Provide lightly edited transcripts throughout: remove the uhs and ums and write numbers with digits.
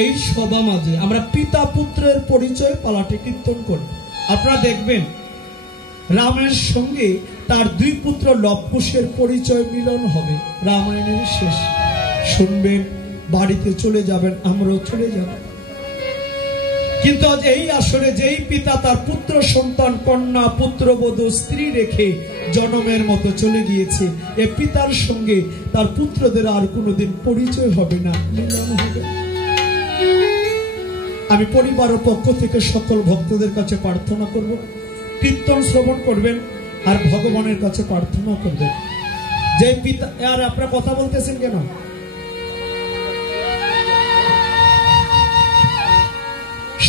এই সভা মাঝে আমরা পিতা পুত্রের পরিচয় পালাটে কীর্তন করি। আপনারা দেখবেন রামের সঙ্গে তার দুই পুত্র লবকুশের পরিচয় মিলন হবে রামায়ণের শেষ। শুনবেন, বাড়িতে চলে যাবেন, আমরাও চলে যাব। কিন্তু আজ এই আসরে যেই পিতা তার পুত্র সন্তান, কন্যা, পুত্রবধূ, স্ত্রী রেখে জনমের মতো চলে গিয়েছে, এ পিতার সঙ্গে তার পুত্রদের আর কোনোদিন পরিচয় হবে না, মিলন হবে। আমি পরিবারের পক্ষ থেকে সকল ভক্তদের কাছে প্রার্থনা করব, কীর্তন শ্রবণ করবেন আর ভগবানের কাছে প্রার্থনা করবেন যে পিতা। আর আপনারা কথা বলতেছেন কেন?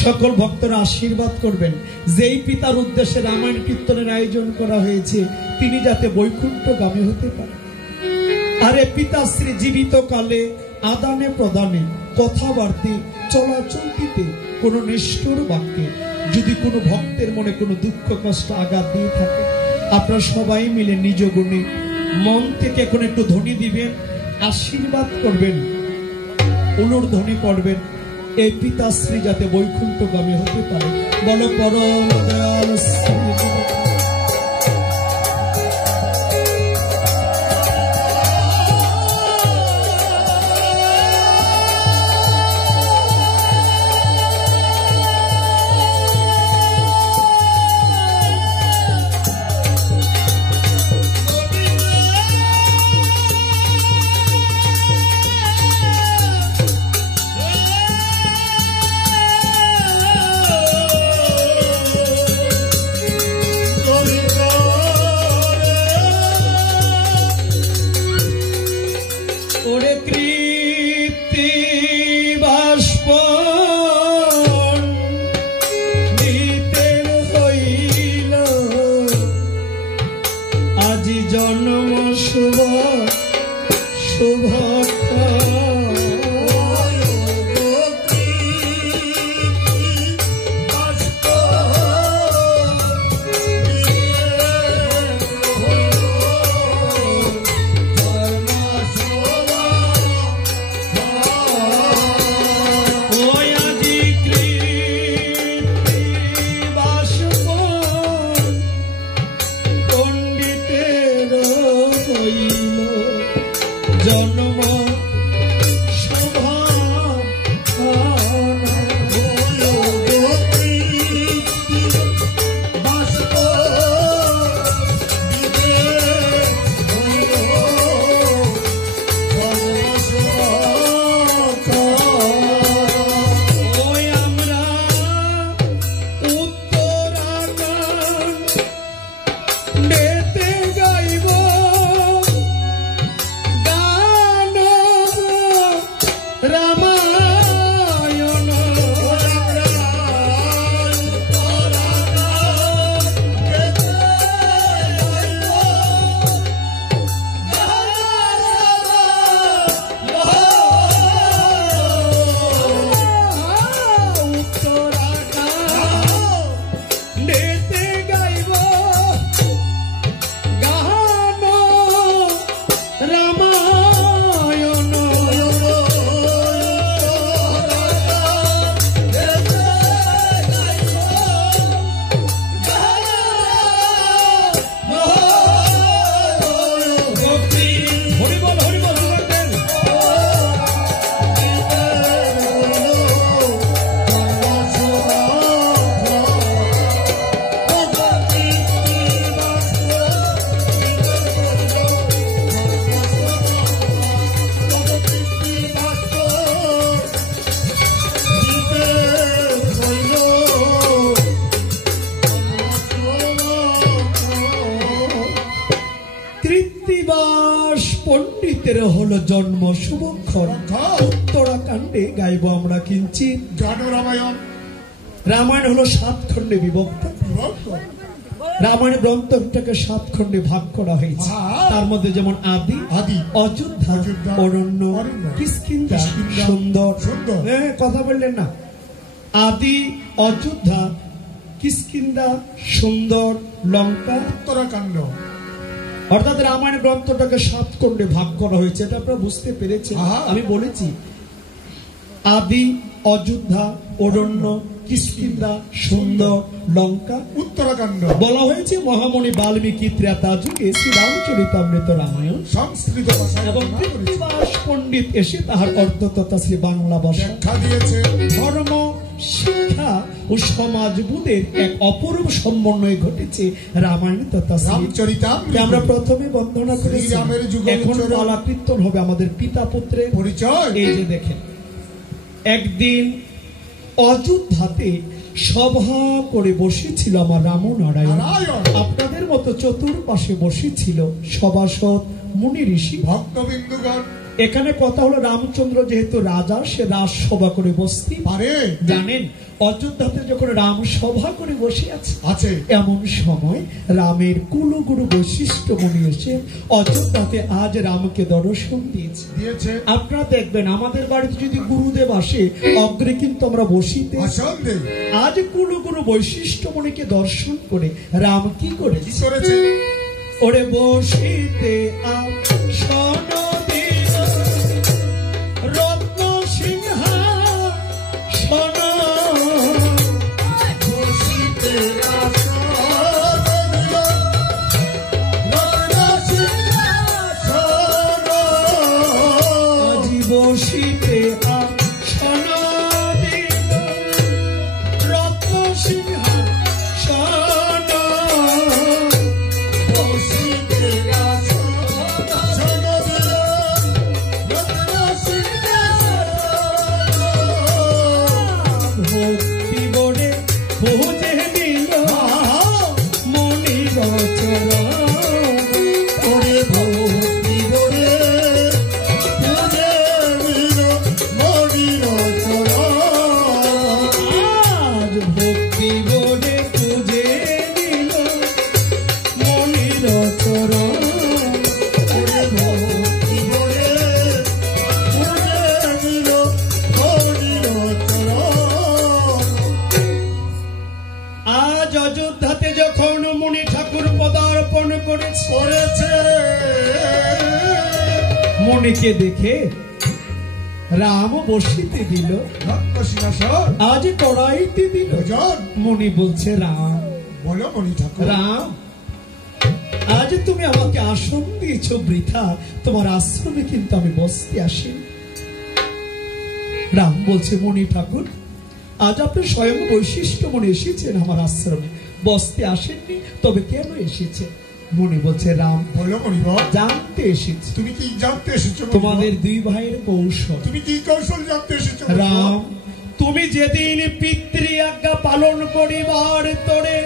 সকল ভক্তরা আশীর্বাদ করবেন যেই পিতার উদ্দেশ্যে রামায়ণ কীর্তনের আয়োজন করা হয়েছে তিনি যাতে বৈকুণ্ঠগামী হতে পারে। আরে পিতাশ্রী জীবিত কালে আদানে প্রদানে, কথাবার্তি, চলাচলতিতে, কোন নিষ্ঠুর বাক্যে যদি কোনো ভক্তের মনে কোনো দুঃখ কষ্ট আঘাত দিয়ে থাকে, আপনারা সবাই মিলে নিজ গুণে মন থেকে এখন একটু ধ্বনি দিবেন, আশীর্বাদ করবেন, অনুধ্বনি করবেন এই পিতাশ্রী যাতে বৈকুণ্ঠগামী হতে পারে। বলো পরম দয়াল শ্রী হলো জন্ম শুভক্ষণ। উত্তরাখণ্ডে গাইব আমরা কিঞ্চিত রামায়ণ। রামায়ণ হলো 7 খণ্ডে বিভক্ত। রামায়ণ গ্রন্থটাকে 7 খণ্ডে ভাগ করা হয়েছে। তার মধ্যে যেমন আদি, অযোধ্যা, অরণ্য, কিষ্কিন্ধা, সুন্দর। কথা বললেন না? আদি, অযোধ্যা, কিষ্কিন্ধা, সুন্দর, লঙ্কা, উত্তরাখণ্ড। অর্থাৎ রামায়ণ গ্রন্থটাকে 7 খণ্ডে ভাগ করা হয়েছে। এটা আপনারা বুঝতে পেরেছেন? আমি বলেছি আদি, অযোধ্যা, অরণ্য, কিষ্কিন্ধা, সুন্দর, লঙ্কা, উত্তরাখণ্ড। বলা হয়েছে মহামণি বাল্মীকি ত্রেতা যুগে শ্রীরামচরিতামৃত রামায়ণ সংস্কৃত ভাষায় এবং কৃত্তিবাস পণ্ডিত এসে তাহার অর্থ তথা শ্রী বাংলা ভাষা ব্যাখ্যা দিয়েছে। ধর্ম, শিক্ষা ও সমাজবোধের এক অপূর্ব সমন্বয় ঘটেছে রামায়ণ তথা রামচরিতামৃত। আমরা প্রথমে বন্দনা করেছি, শ্রীরামের যুগ এখন পালা কীর্তন হবে আমাদের পিতা পুত্রের পরিচয়। এই যে দেখেন, একদিন অযোধ্যাতে সভা করে বসেছিল আমার রামনারায়ণ। আপনাদের মতো চতুর্পাশে বসেছিল সভাসদ, মুনি, ঋষি, ভক্তবিন্দুগণ। এখানে কথা হলো রামচন্দ্র যেহেতু রাজা, সে রাজসভা করে বসতে পারে। জানেন, অযোধ্যাতে যখন রাম সভা করে বসে আছে এমন সময় রামের কুলগুরু বৈশিষ্ট্য মনে এসে অযোধ্যাতে আজ রামকে দর্শন দিয়েছে। আপনারা দেখবেন আমাদের বাড়িতে যদি গুরুদেব আসে অগ্রে কিন্তু আমরা বসিতে, আজ কুলগুরু বৈশিষ্ট্য মনিকে দর্শন করে রাম কি করেছে? ওরে বসিতে আসন রত্ন সিংহাসন, বসিতে আজি বসিতে আসন দিল রত্ন সিংহাসন, বসিতে ভক্তি বনে পৌঁছে দিল মনির চরণ, ওরে ভক্তি বনে পৌঁছে দিল মনির চরণ, আজ ভক্তি বনে পৌঁছে দিল মনির চরণ, ওরে ভক্তি বনে পৌঁছে দিল মনির চরণ। আজ অযোধ্যাতে যখন মুনি ঠাকুর পদার্পণ করেছে, মনিকে দেখে রাম বসিতে দিল, আজ কড়াইতে দিল। মুনি বলছে, রাম বলো মনি ঠাকুর, রাম আজ তুমি আমাকে আসন দিয়েছ বৃথা, তোমার আশ্রমে কিন্তু আমি বসতে আসিনি। রাম বলছে, মনি ঠাকুর আজ আপনি স্বয়ং বৈশিষ্ট্য মনে এসেছেন আমার আশ্রমে, বসতে আসেননি, তবে কেন এসেছে? মনে বলছে, রাম বলো মনিব, জানতে এসেছি। তুমি কি জানতে এসেছো? তোমাদের দুই ভাইয়ের কৌশল। তুমি কি কৌশল জানতে এসেছো? রাম, তুমি যেদিন পিতৃ আজ্ঞা পালন করিবার তোরে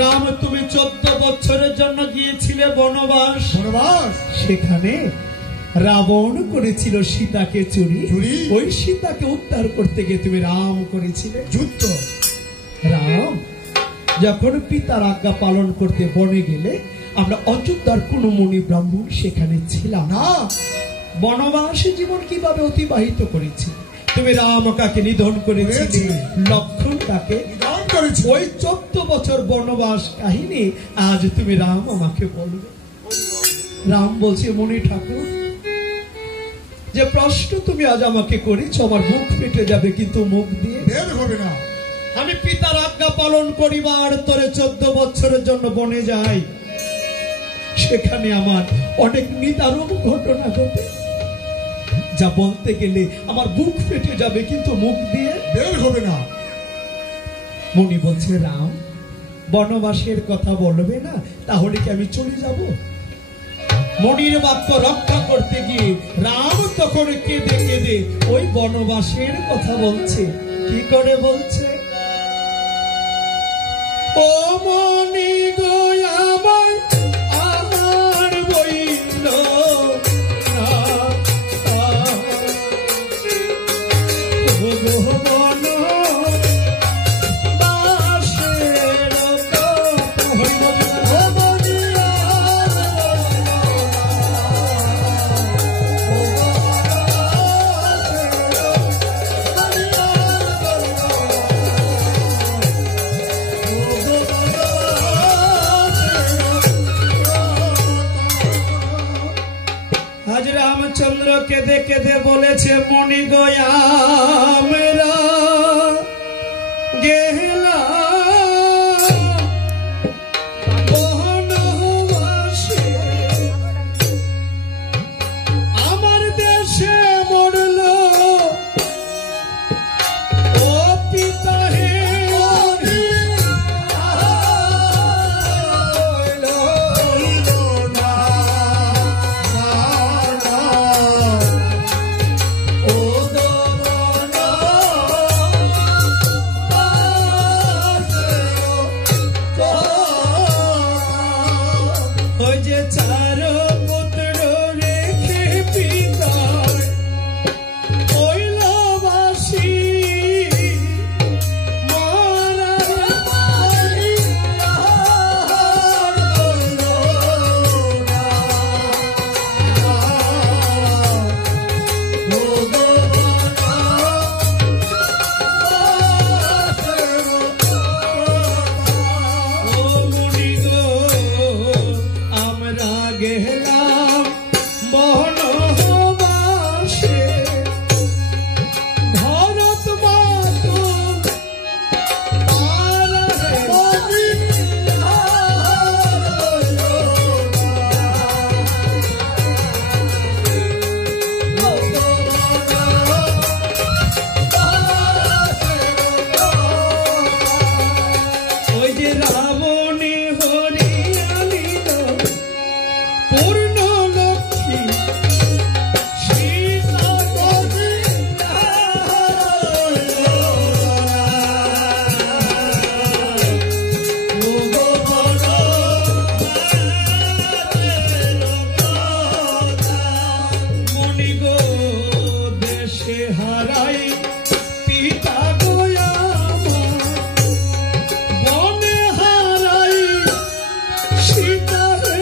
রাম, তুমি 14 বছরের জন্য গিয়েছিলে বনবাস। সেখানে রাবণ করেছিল সীতাকে চুরি, ওই সীতাকে উদ্ধার করতে গিয়ে তুমি রাম করেছিলে যুদ্ধ। রাম, যখন পিতার আজ্ঞা পালন করতে বনে গেলে আমরা অযোধ্যার কোন মুনি ব্রাহ্মণ সেখানে ছিলাম না। বনবাসী জীবন কিভাবে অতিবাহিত করেছি? তুমি রাম কাকে নিধন করেছিলে, লক্ষণ কাকে নিধন করেছি। ওই 14 বছর বনবাস কাহিনী আজ তুমি রাম আমাকে বলবে। রাম বলছে, মুনি ঠাকুর যে প্রশ্ন তুমি আজ আমাকে করেছ আমার মুখ ফেটে যাবে, কিন্তু মুখ দিয়ে বের হবে না। আমি পিতার আজ্ঞা পালন করিবার তোরে 14 বছরের জন্য বনে যাই, সেখানে আমার অনেক নিদারুণ ঘটনা ঘটে, যা বলতে গেলে আমার বুক ফেটে যাবে, কিন্তু মুখ দিয়ে বের হবে না। মুনি বলছে, রাম বনবাসের কথা বলবে না, তাহলে কি আমি চলে যাব? মনির বাক্য রক্ষা করতে গিয়ে রাম তখন কেঁদে কেঁদে ওই বনবাসের কথা বলছে। কি করে বলছে? ও মনি গো আমার আর বইল না, রামচন্দ্র কেঁদে কেঁদে বলেছে, মণি গো আমরা গেলাম বনবাসে, আমার দেশে মরল ও পিতা হে। ওই যে চার পুত্র রেখে পিতা কৈলাবাসী মারা ও মুনি গো আমরা গেলাম বনবাসে, ভরত মাতুল ওই যে রাবণী হরিয়ালিল পূর্ণ লক্ষ্মী সীতা মণি গো দেশে হারাই পিতা গোয়া বনে হারাই সীতা হে।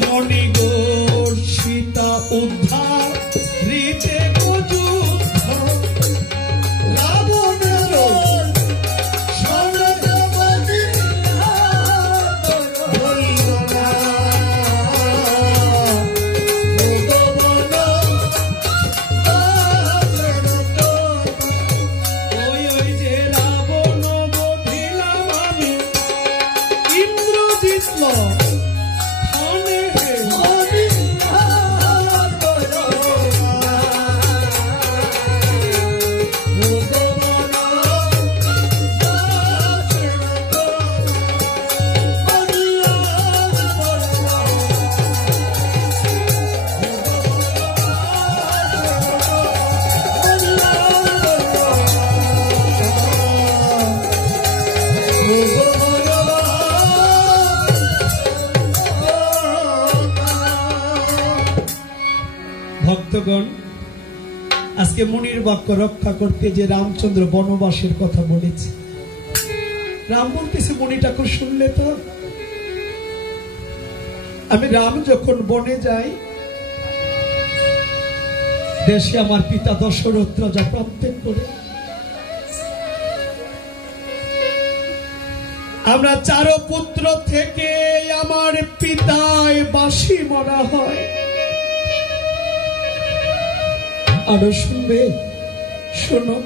মণি গো সীতা উদ্ধার রীতে যুদ্ধ, রাবণের স্বর্গপতি হইল না। ওই যে রাবণ বধিলাম আমি, ইন্দ্র জিতল ক্ষণে হে। ভক্তগণ, আজকে মুনির বাক্য রক্ষা করতে যে রামচন্দ্র বনবাসের কথা বলেছে, রাম বলতেছে মুনি ঠাকুর শুনলে তো, আমি রাম যখন বনে যাই, দেশে আমার পিতা দশরথ রাজা প্রান্তেন করে, আমরা চার পুত্র থেকে আমার পিতায় বাঁশি মরা হয়। আরো শুনবে, শোনো,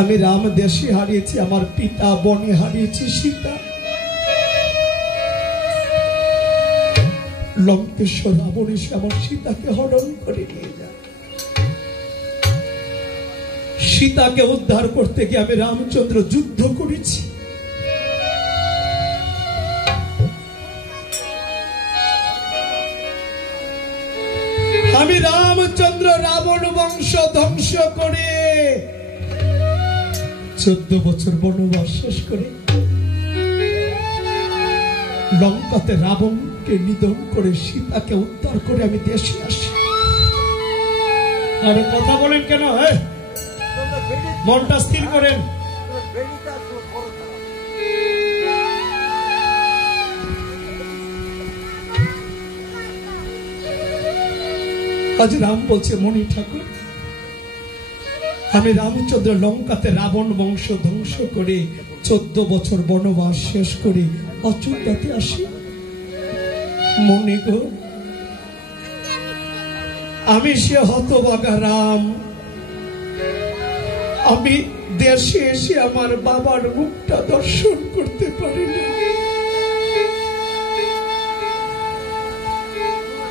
আমি রাম দেশে হারিয়েছি, আমার পিতা বনে হারিয়েছি সীতা। লঙ্কেশ্বর রাবণ এসে আমার সীতাকে হরণ করে নিয়ে যায়। সীতাকে উদ্ধার করতে গিয়ে আমি রামচন্দ্র যুদ্ধ করেছি। আমি রামচন্দ্র রাবণ বংশ ধ্বংস করে 14 বছর বনবাস শেষ করে লঙ্কাতে রাবণকে নিধন করে সীতাকে উদ্ধার করে আমি দেশে আসি। আরে কথা বলেন কেন? মনটা স্থির করেন। আজ রাম বলছে, মণি ঠাকুর, আমি রামচন্দ্র লঙ্কাতে রাবণ বংশ ধ্বংস করে 14 বছর বনবাস শেষ করে অযোধ্যাতে আসি। মণি গো, আমি সে হতভাগা রাম, আমি দেশে এসে আমার বাবার মুখটা দর্শন করতে পারিনি।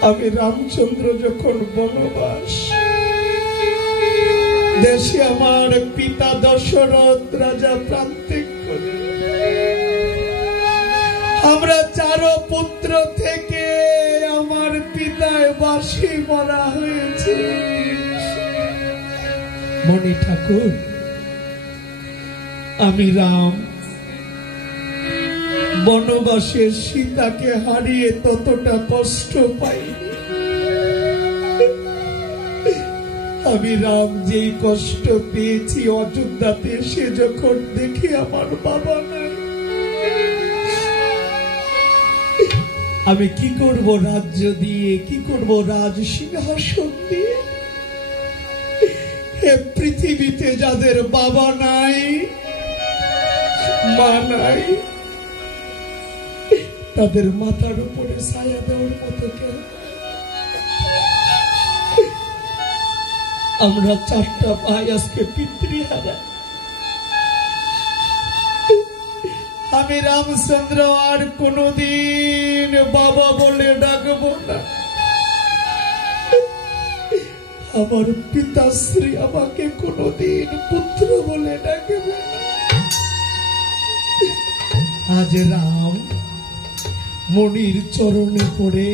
আমি রামচন্দ্র যখন বনবাস, দেশে আমার পিতা দশরথ রাজা প্রান্তিক করে, আমরা 4 পুত্র থেকে আমার পিতায় বাসি মরা হয়েছে। মণি ঠাকুর, আমি রাম বনবাসে সীতাকে হারিয়ে ততটা কষ্ট পাইনি। আমি রাম যেই কষ্ট পেয়েছি অযোধ্যাতে এসে যখন দেখি আমার বাবা নাই, আমি কি করব রাজ্য দিয়ে, কি করব রাজ সিংহাসন দিয়ে? এ পৃথিবীতে যাদের বাবা নাই, মা নাই, তাদের মাথার উপরে ছায়া দেওয়ার মতো কেউ। আমরা 4টা ভাই আজকে পিতৃহারা। আমি রামচন্দ্র আর কোনদিন বাবা বলে ডাকবো না। আমার পিতাশ্রী আমাকে কোনদিন পুত্র বলে ডাকবে না। আজ রাম মণির চরণে পড়ে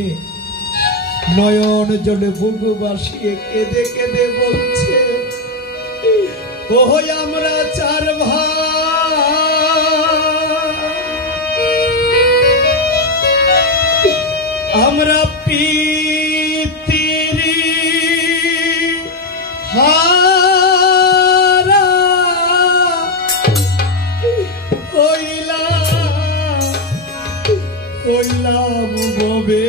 নয়ন জলে বুক ভাসিয়ে কেঁদে কেঁদে বলছে, ও আমরা 4 ভাই, আমরা পিতৃ হারা হইলাম ববে।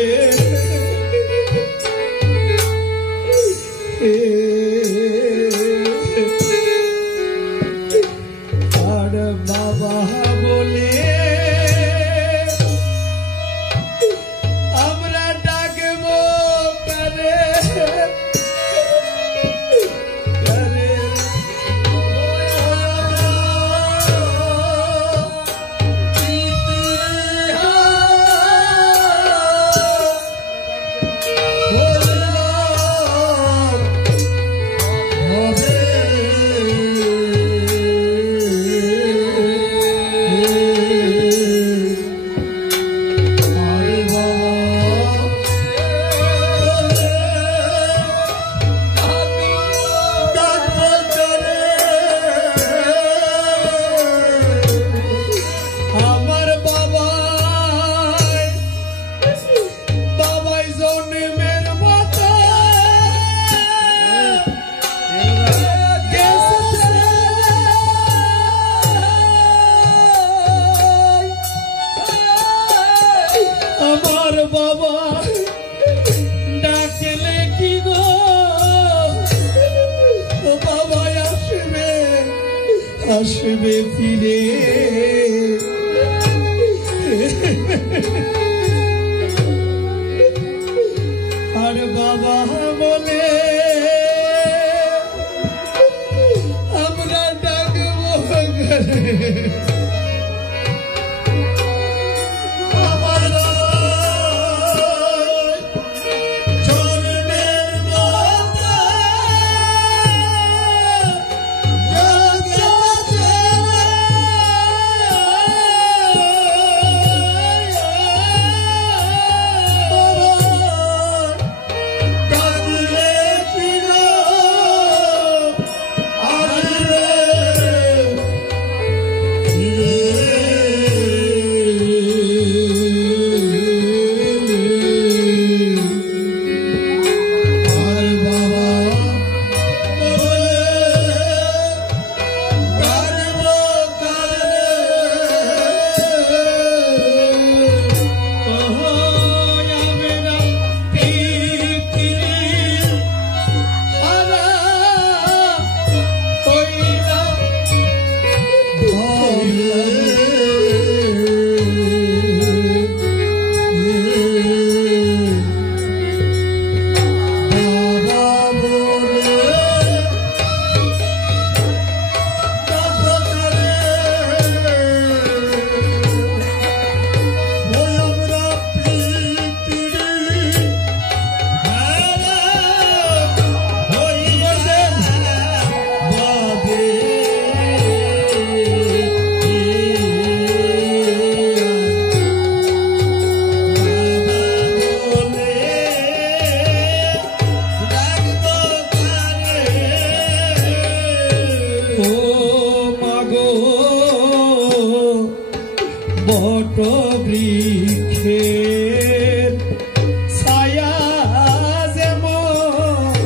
আর বাবা বলে আমরা ডাকবো করে করে আসবে ফিরে। আর বাবা বলে আমরা ডাকবো বৃক্ষের ছায়া যেমন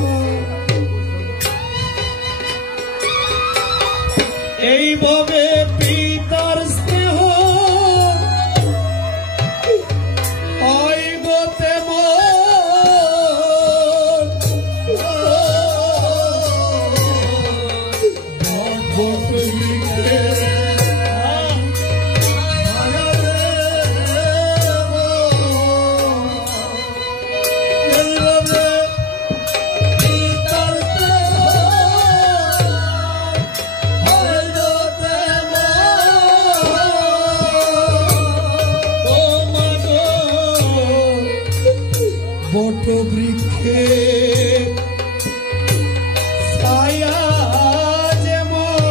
এইভাবে পিতার স্নেহ হয় গো তেমন বটবৃক্ষের বটবৃক্ষে ছায়া যেমন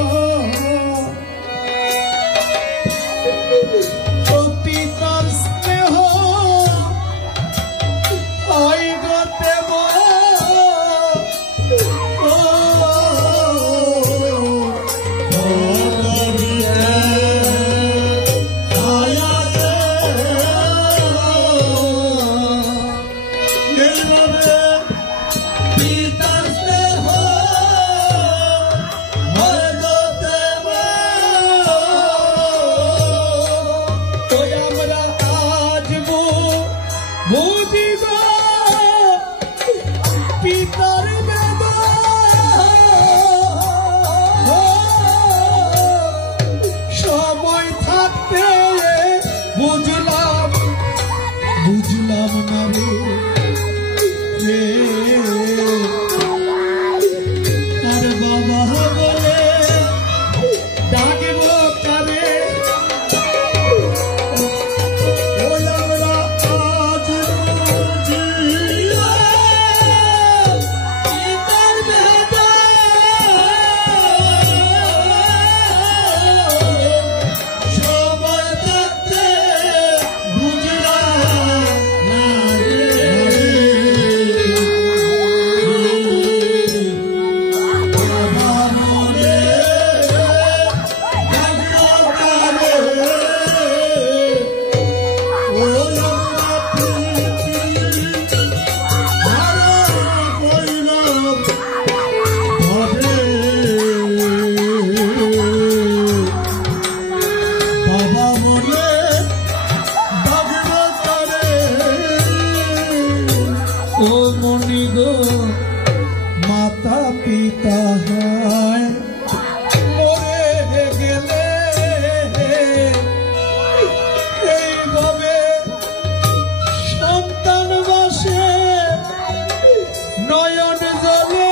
পিতার স্নেহ হয় গো তেমন পিতার সময় থাকতে বুঝলাম না রে আর বাবা বলে ডাকব কারে ও মনি গো মাতা পিতা হয় মরে গেলে এইভাবে সন্তান বসে নয়ন জলে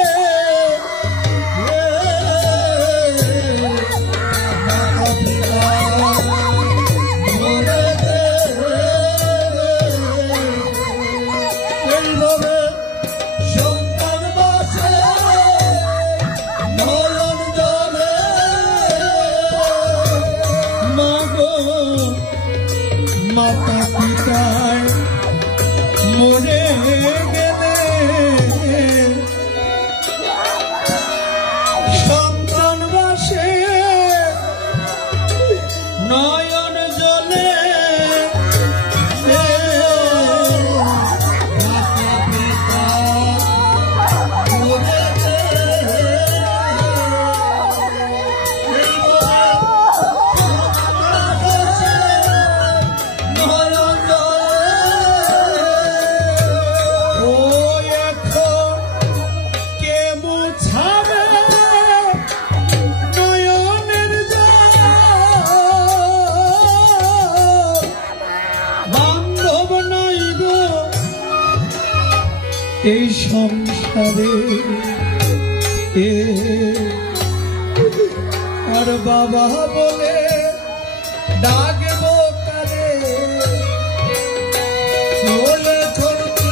মাতা পিতায় মরে গেলে সন্তান বাসে নয়ন জলে মাতা পিতা মরে এই সংসারে আর বাবা বলে ডাকব কারে বলে চলতে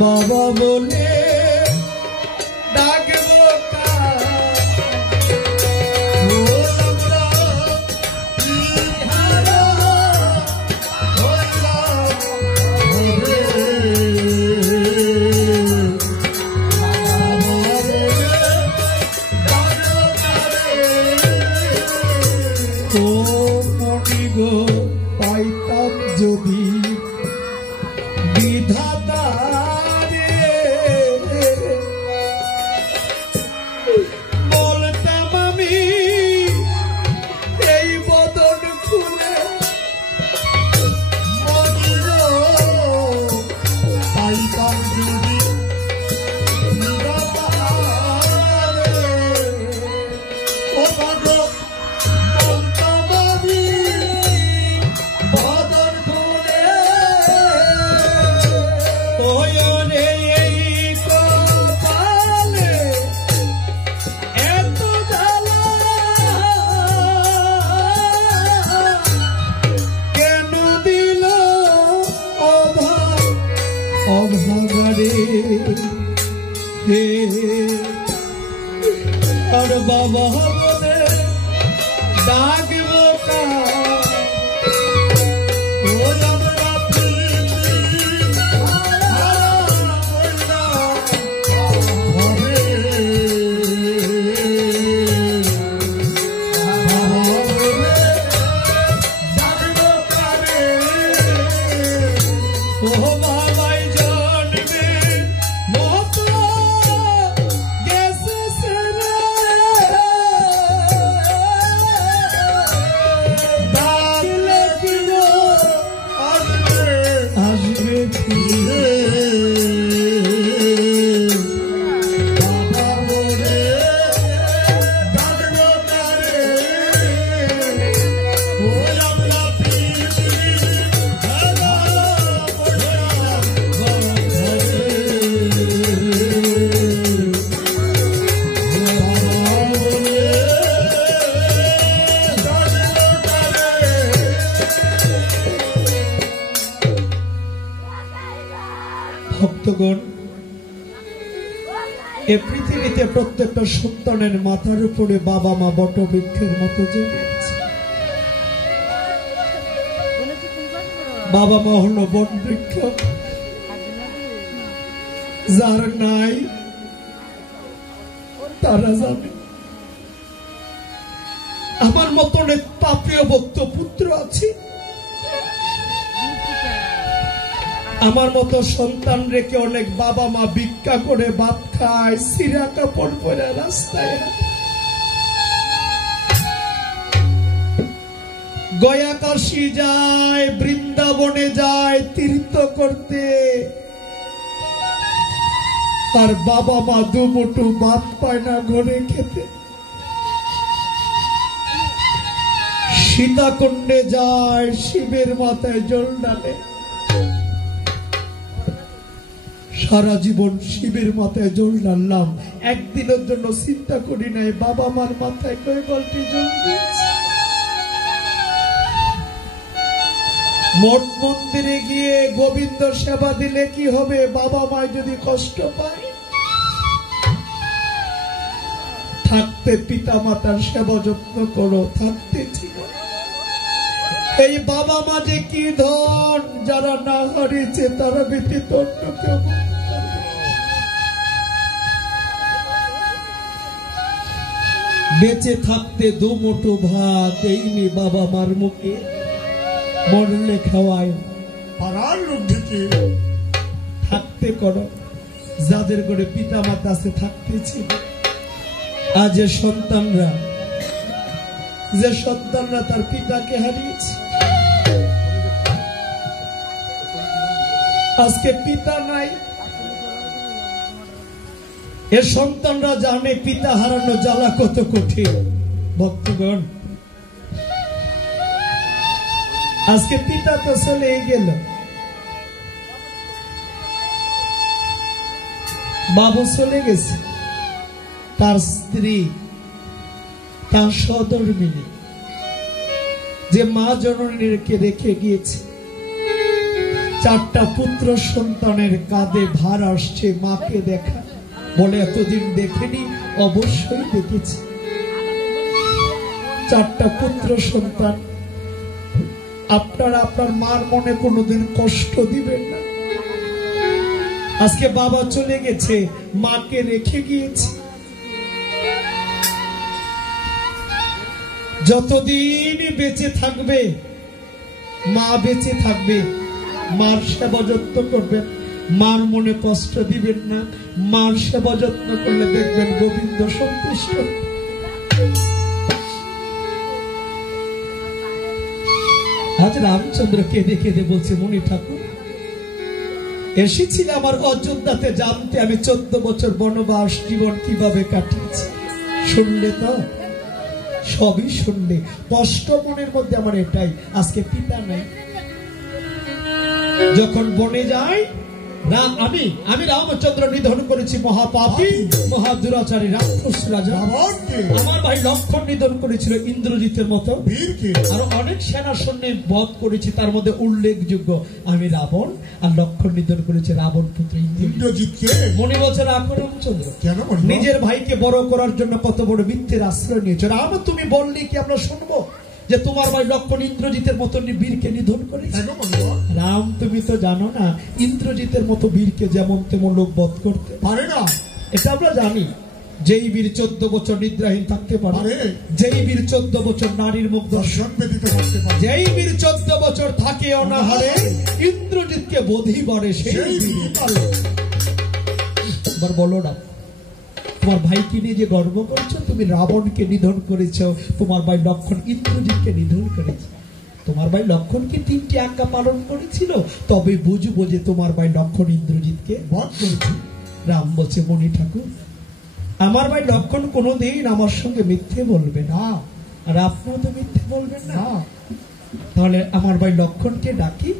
বাবা বলে ডাকবো পাইতাম যদি বিধাতা বলতাম আমি এই বদন খুলে পাইতাম যদি বিধাতা ও ভাগ্য और बाबा बोले डाकबो का ভক্তগণ, এ পৃথিবীতে প্রত্যেকটা সন্তানের মাথার উপরে বাবা মা বটবৃক্ষের মতো জমে আছে। বাবা মা হলো বট বৃক্ষ, যার নাই তারা জানে। আমার মতন পাপীয় ভক্ত পুত্র আছে, আমার মতো সন্তান রেখে অনেক বাবা মা ভিক্ষা করে ভাত খায়, সিরা কাপড় পরে রাস্তায় গয়া কাশী যায়, বৃন্দাবনে যায় তীর্থ করতে, আর বাবা মা দুমুঠো ভাত পায় না ঘরে খেতে। সীতাকুণ্ডে যায়, শিবের মাথায় জল ঢালে, সারা জীবন শিবের মাথায় জল ঢাললাম, একদিনের জন্য চিন্তা করি নাই বাবা মার মাথায় কয় বালতি জল দিয়েছে। মঠ মন্দিরে গিয়ে গোবিন্দ সেবা দিলে কি হবে? বাবা মা যদি কষ্ট পায়, থাকতে পিতা মাতার সেবা যত্ন করো, থাকতে ঠিক। এই বাবা মা যে কি ধন, যারা না হারিয়েছে তারা ব্যতীত অন্য কেউ। বেঁচে থাকতে দুমুঠো ভাত এইনি বাবা মার মুখে, মরলে খাওয়ায় পাড়ার লোক ঢেকে। থাকতে করো, যাদের করে পিতা মাতা আছে থাকতেছি। আজ যে সন্তানরা তার পিতাকে হারিয়েছে, আজকে পিতা নাই, এ সন্তানরা জানে পিতা হারানো জ্বালা কত কঠিন। ভক্তগণ, আজকে পিতা তো চলে গেল, বাবু চলে গেছে, তার স্ত্রী, তার সহধর্মিণী যে মা জননীকে রেখে গিয়েছে, চারটা পুত্র সন্তানের কাঁধে ভার আসছে মাকে দেখা, বলে এতদিন দেখেনি, অবশ্যই দেখেছি। চারটা পুত্র সন্তান, আপনারা আপনার মার মনে কোনোদিন কষ্ট দিবেন না। আজকে বাবা চলে গেছে, মাকে রেখে গিয়েছে। যতদিন বেঁচে থাকবে, মা বেঁচে থাকবে, মার সেবা যত্ন করবেন, মার মনে কষ্ট দিবেন না। মার সেবা যত্ন করলে দেখবেন গোবিন্দ সন্তুষ্ট। আজ রামচন্দ্র কেঁদে কেঁদে বলছে, মণি ঠাকুর এসেছিল আমার অযোধ্যাতে জানতে আমি 14 বছর বনবাস জীবন কিভাবে কাটিয়েছি। শুনলে তো, সবই শুনলে। কষ্ট মনের মধ্যে আমার এটাই, আজকে পিতা নাই। যখন বনে যাই, আমি রামচন্দ্র নিধন করেছি মহাপাপী মহাদুরাচারী রাক্ষস রাজা। আমার ভাই লক্ষণ নিধন করেছিল ইন্দ্রজিতের মতো, আর অনেক সেনা সৈন্য বধ করেছি। তার মধ্যে উল্লেখযোগ্য আমি রাবণ, আর লক্ষণ নিধন করেছে রাবণ পুত্র ইন্দ্রজিৎকে। মনে বলছে রামচন্দ্র নিজের ভাইকে বড় করার জন্য কত বড় মিথ্যের আশ্রয় নিয়েছে। রাম, তুমি বললি কি আমরা শুনবো যে তোমার ভাই লক্ষণ ইন্দ্রজিতের মতো বীরকে নিধন করেছে? রাম, তুমি তো জানো না ইন্দ্রজিতের মতো বীরকে যেমন তেমন লোক বধ করতে পারে না। এটা আমরা জানি। যেই বীর 14 বছর নিদ্রাহীন থাকতে পারে, যেই বীর 14 বছর নারীর মুখ দর্শন ব্যতীত করতে পারে, যেই বীর 14 বছর থাকে অনাহারে ইন্দ্রজিৎকে বধি করে, সেই বীর পারে। এবার বলো না, তোমার ভাইকে নিয়ে যে গর্ব করছো, তুমি রাবণকে নিধন করেছ, তোমার ভাই লক্ষণ ইন্দ্রজিৎকে নিধন করেছে। তোমার ভাই লক্ষণ কি 3টি আজ্ঞা পালন করেছিল? তবে বুঝবো যে তোমার ভাই লক্ষণ ইন্দ্রজিৎকে বধ করেছে। রাম বলছে, মণি ঠাকুর আমার ভাই লক্ষণ কোনোদিন আমার সঙ্গে মিথ্যে বলবে না, আর আপনিও তো মিথ্যে বলবেন না। তাহলে আমার ভাই লক্ষণকে ডাকি,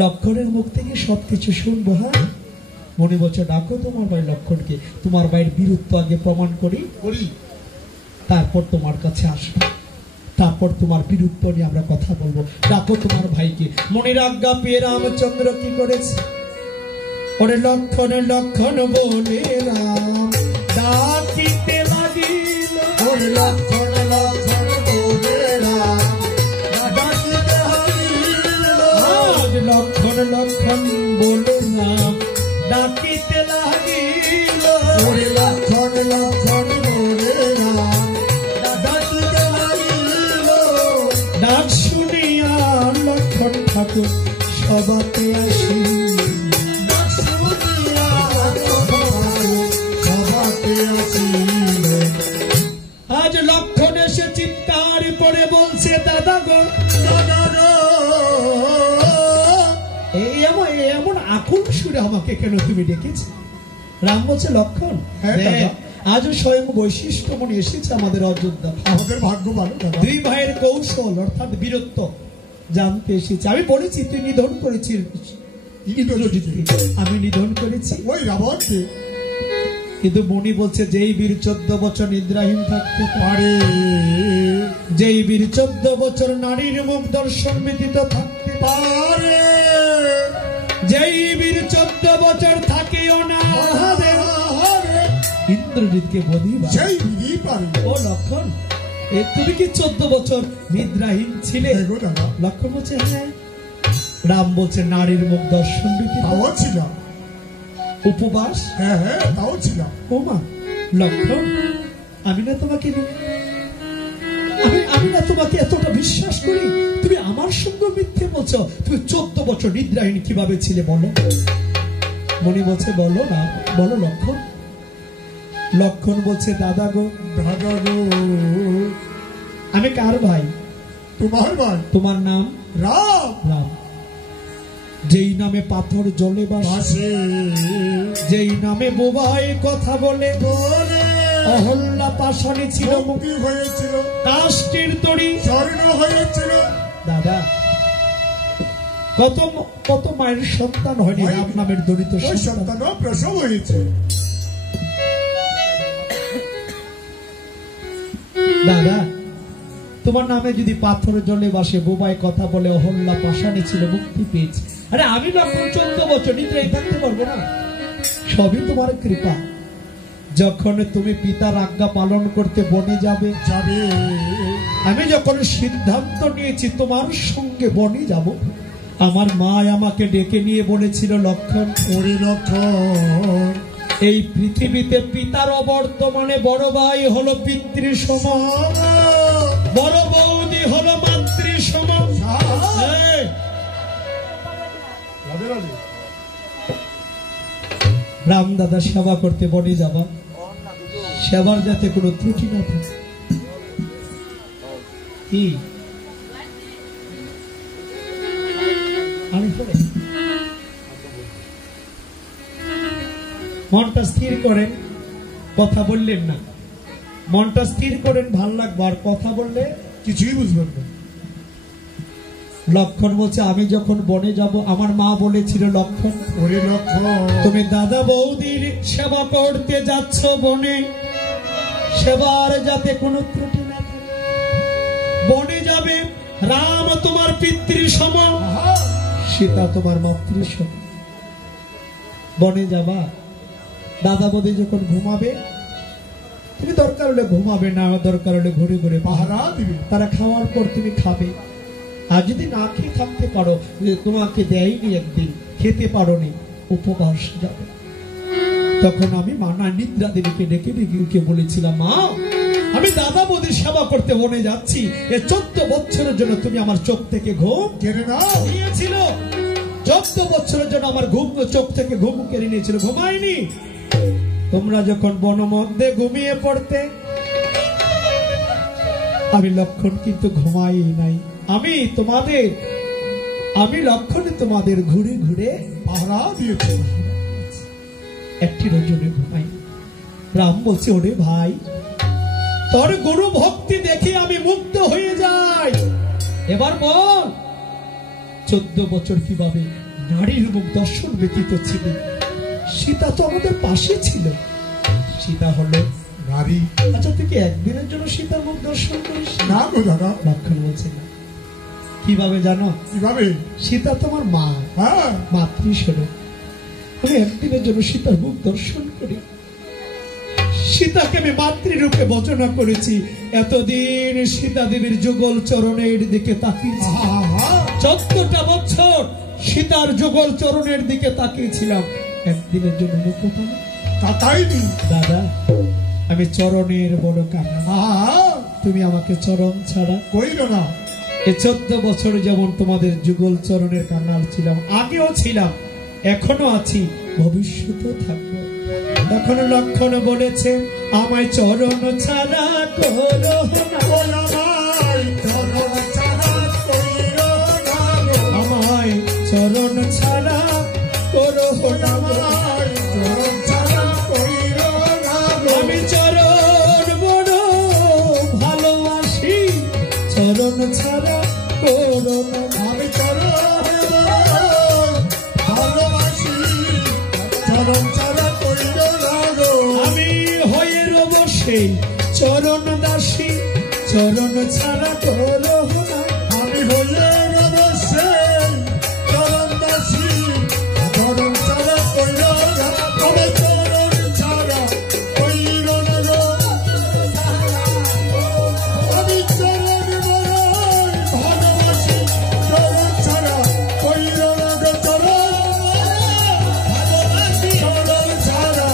লক্ষণের মুখ থেকে সবকিছু শুনবো। হ্যাঁ, মনে বলছে ডাকো তোমার ভাই লক্ষণকে, তোমার ভাইয়ের বীরত্ব আগে প্রমাণ করি, তারপর তোমার কাছে আসবো, তারপর তোমার বীরত্ব নিয়ে আমরা কথা বলবো। ডাকো তোমার ভাইকে। মনের আজ্ঞা পেয়ে রামচন্দ্র কি করেছে? ওরে লক্ষণ লক্ষণ বলে রাম ডাকিতে লাগিল। ওরে লক্ষণ লক্ষণ বলে রাম ডাকিতে লাগিল। লক্ষণ লক্ষণ বলে রাম ডাকিতে লাগিল। ওরে লক্ষণ লক্ষণ বলে রাম ডাকিতে লাগিল। ডাক শুনিয়া লক্ষণ ঠাকুর সবাতে আসি। ডাক শুনিয়া সবাতে আসি। আজ লক্ষণ এসে চিৎকার করে বলছে, দাদা গো, দাদা গো, এমন আকুল সুরে আমাকে কেন তুমি ডেকেছো? রাম বলছে, লক্ষণ আজও স্বয়ং বৈশিষ্ট্যমণি এসেছে আমাদের অযোধ্যা। আমাদের ভাগ্য ভালো, দুই ভাইয়ের কৌশল অর্থাৎ বীরত্ব জানতে এসেছে। আমি বলেছি তুই নিধন করেছিস ইন্দ্রজিৎকে, আমি নিধন করেছি ওই রাবণকে। কিন্তু মণি বলছে, যেই বীর 14 বছর নিদ্রাহীন থাকতে পারে, যেই বীর 14 বছর নারীর মুখ দর্শন ব্যতীত থাকতে পারে, যেই বীর 14 বছর থাকে অনাহারে ইন্দ্রজিৎকে বধিবা, সেই বীরই পারে। ও লক্ষণ, তুমি কি 14 বছর নিদ্রাহীন ছিলে? লক্ষণ বলছে, হ্যাঁ। রাম বলছে, নারীর মুখ দর্শন ব্যতীত ছিল, উপবাস, হ্যাঁ হ্যাঁ তাও ছিল। ও মা লক্ষণ, আমি না তোমাকে এতটা বিশ্বাস করি, তুমি আমার সঙ্গে মিথ্যে বলছো। তুমি 14 বছর নিদ্রাহীন কিভাবে ছিলে বলো? মনে বলছে, বলো না, বলো লক্ষণ। লক্ষণ বলছে, দাদা গো, দাদা গো, আমি কার ভাই? তোমার ভাই। তোমার নাম? রাম। রাম, যেই নামে পাথর জলে ভাসে, যেই নামে বোবায় কথা বলে, অহল্যা পাষাণী ছিল, মুক্তি হয়েছিল, কাষ্ঠের তরী স্বর্ণ হয়েছিল। দাদা, কত কত মায়ের সন্তান হয়নি রাম নামের দরিদ্র সন্তান প্রসব হয়েছে। দাদা, তোমার নামে যদি পাথর জলে বাসে, বোবায় কথা বলে, অহল্যা পাষাণে ছিল মুক্তি পেয়েছে। আরে আমি লক্ষণ 14 বছর নিদ্রায় থাকতে পারবো না? সবই তোমার কৃপা। যখন তুমি পিতার আজ্ঞা পালন করতে বনে যাবে, আমি যখন সিদ্ধান্ত নিয়েছি তোমার সঙ্গে বনে যাব, আমার মা আমাকে ডেকে নিয়ে বলেছিল, লক্ষণ, লক্ষণ, এই পৃথিবীতে পিতার অবর্তমানে বড় ভাই হলো পিতৃ সমান, বড় বৌদি হলো মাতৃ সমান। রাম দাদা সেবা করতে বনে যাবা, সেবার যাতে কোনো ত্রুটি না থাকে। কি মনটা স্থির করেন, কথা বললেন না, মনটা স্থির করেন, ভাল লাগবে। আর কথা বললে কিছুই বুঝবেন না। লক্ষণ বলছে, আমি যখন বনে যাব, আমার মা বলেছিল, লক্ষণ, লক্ষণ, তুমি দাদা বৌদির সেবা করতে যাচ্ছ বনে, সেবার যাতে কোনো ত্রুটি না থাকে। বনে যাবে, রাম তোমার পিতৃ সমান, সীতা তোমার মাতৃ সমান। বনে যাবা, দাদা বৌদি যখন ঘুমাবে, তুমি দরকার হলে ঘুমাবে না, দরকার হলে ঘুরে ঘুরে পাহারা দিবে। তারা খাওয়ার পর তুমি খাবে। আর যদি না খেয়ে থাকতে পারো, তোমাকে দেয়নি, একদিন খেতে পারো নি, উপবাস যাবে। তখন আমি মানা নিদ্রা দেবীকে ডেকে ডেকে বলেছিলাম, মা, আমি দাদা বৌদির সেবা করতে বনে যাচ্ছি, এ 14 বছরের জন্য তুমি আমার চোখ থেকে ঘুম কেড়ে নিয়েছিল। 14 বছরের জন্য আমার চোখ থেকে ঘুম কেড়ে নিয়েছিল, ঘুমায়নি। তোমরা যখন বন মধ্যে ঘুমিয়ে পড়তে, আমি লক্ষণ কিন্তু ঘুমাই নাই। আমি লক্ষণে তোমাদের ঘুরে ঘুরে পাহারা দিয়েছি, একটি রজনে ঘুমাই। রাম বলছে, ওরে ভাই, তোর গুরু ভক্তি দেখে আমি মুগ্ধ হয়ে যাই। এবার বল, 14 বছর কিভাবে নারীর মুখ দর্শন ব্যতীত ছিল? সীতা তো আমাদের পাশে ছিল। সীতা হলো নারী। আচ্ছা, তুই কি একদিনের জন্য সীতার মুখ দর্শন করিস? না গো দাদা। লক্ষণ বলছে না। কিভাবে জানো? কিভাবে? সীতা তোমার মা, মাতৃস্বরূপ। আমি একদিনের জন্য সীতার মুখ দর্শন করি। সীতাকে আমি মাতৃরূপে বচনা করেছি। এতদিন সীতা দেবীর যুগল চরণের দিকে তাকিয়েছি। 14টা বছর সীতার যুগল চরণের দিকে তাকিয়েছিলাম। একদিনের জন্য মুখ তাকাইনি। দাদা, আমি চরণের বড় কান্না। তুমি আমাকে চরণ ছাড়া কইল না। এই 14 বছর যেমন তোমাদের যুগল চরণের কান্নাল ছিলাম, আগেও ছিলাম, এখনো আছি, ভবিষ্যতেও থাকবো। তখন লক্ষণ বলেছে, আমায় চরণ ছাড়া করো না, আমায় চরণ ছাড়া করো না, আমি চরণ বড় ভালোবাসি, চরণ ছাড়া করো না। আমি চরণ ভালোবাসি, চরণ ছাড়া কইল না গো। আমি হয়ে রব সেই চরণ দাসী, চরণ ছাড়া করো না। আমি হয়ে রব সেই চরণ দাসী, চরণ ছাড়া কইল না। আমি চরণ ছাড়া কইল না গো। আমি চরণ ভালোবাসি, চরণ ছাড়া কইল না গো। চরণ ভালোবাসি, চরণ ছাড়া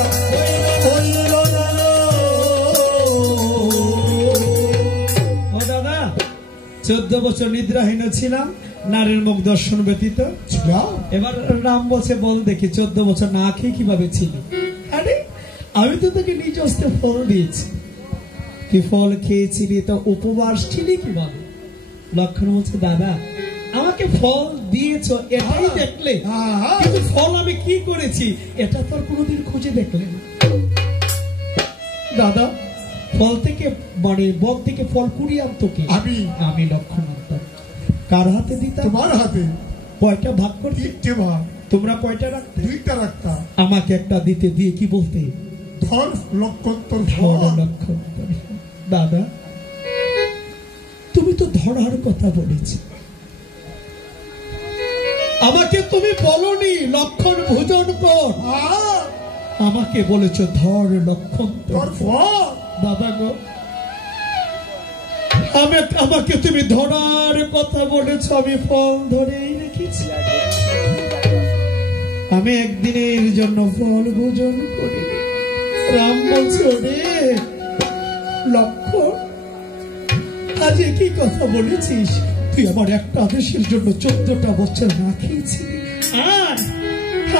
কইল না গো। ও দাদা, 14 বছর নিদ্রাহীন ছিলাম, নারীর মুখ দর্শন ব্যতীত ছিলাম। এবার রাম বলছে, বল দেখি 14 বছর না খেয়ে কিভাবে ছিল? আরে আমি তো তোকে নিজ হস্তে ফল দিয়েছি, তুই ফল খেয়েছিলি, তো উপবাস ছিলি কিভাবে? লক্ষণ বলছে, দাদা, আমাকে ফল দিয়েছ এটাই দেখলে, কিন্তু ফল আমি কি করেছি এটা তোর কোনোদিন খুঁজে দেখলে না। দাদা, ফল থেকে মানে বন থেকে ফল কুড়িয়ে আনতো কি? আমি লক্ষণ আনতাম। কার হাতে দিতাম? তোমার হাতে। কয়টা ভাগ করতে? 3টে ভাগ। তোমরা কয়টা রাখতে? 2টা রাখতা। আমাকে একটা দিতে, দিয়ে কি বলতে? ধর লক্ষণ তোর ধর লক্ষণ। দাদা, তুমি তো ধরার কথা বলেছি, আমাকে তুমি বলনি লক্ষণ ভোজন কর, আমাকে বলেছো ধর লক্ষণ তোর ফল। বাবা গো, আমাকে তুমি ধরার কথা বলেছো, আমি ফল ধরেই রেখেছি। আমি একদিনের জন্য ফল ভোজন করি। রাম বলছে, রে লক্ষণ, আজ কি কথা বলেছিস? তুই আমার একটা আদেশের জন্য 14টা বছর না খেয়েছিলি।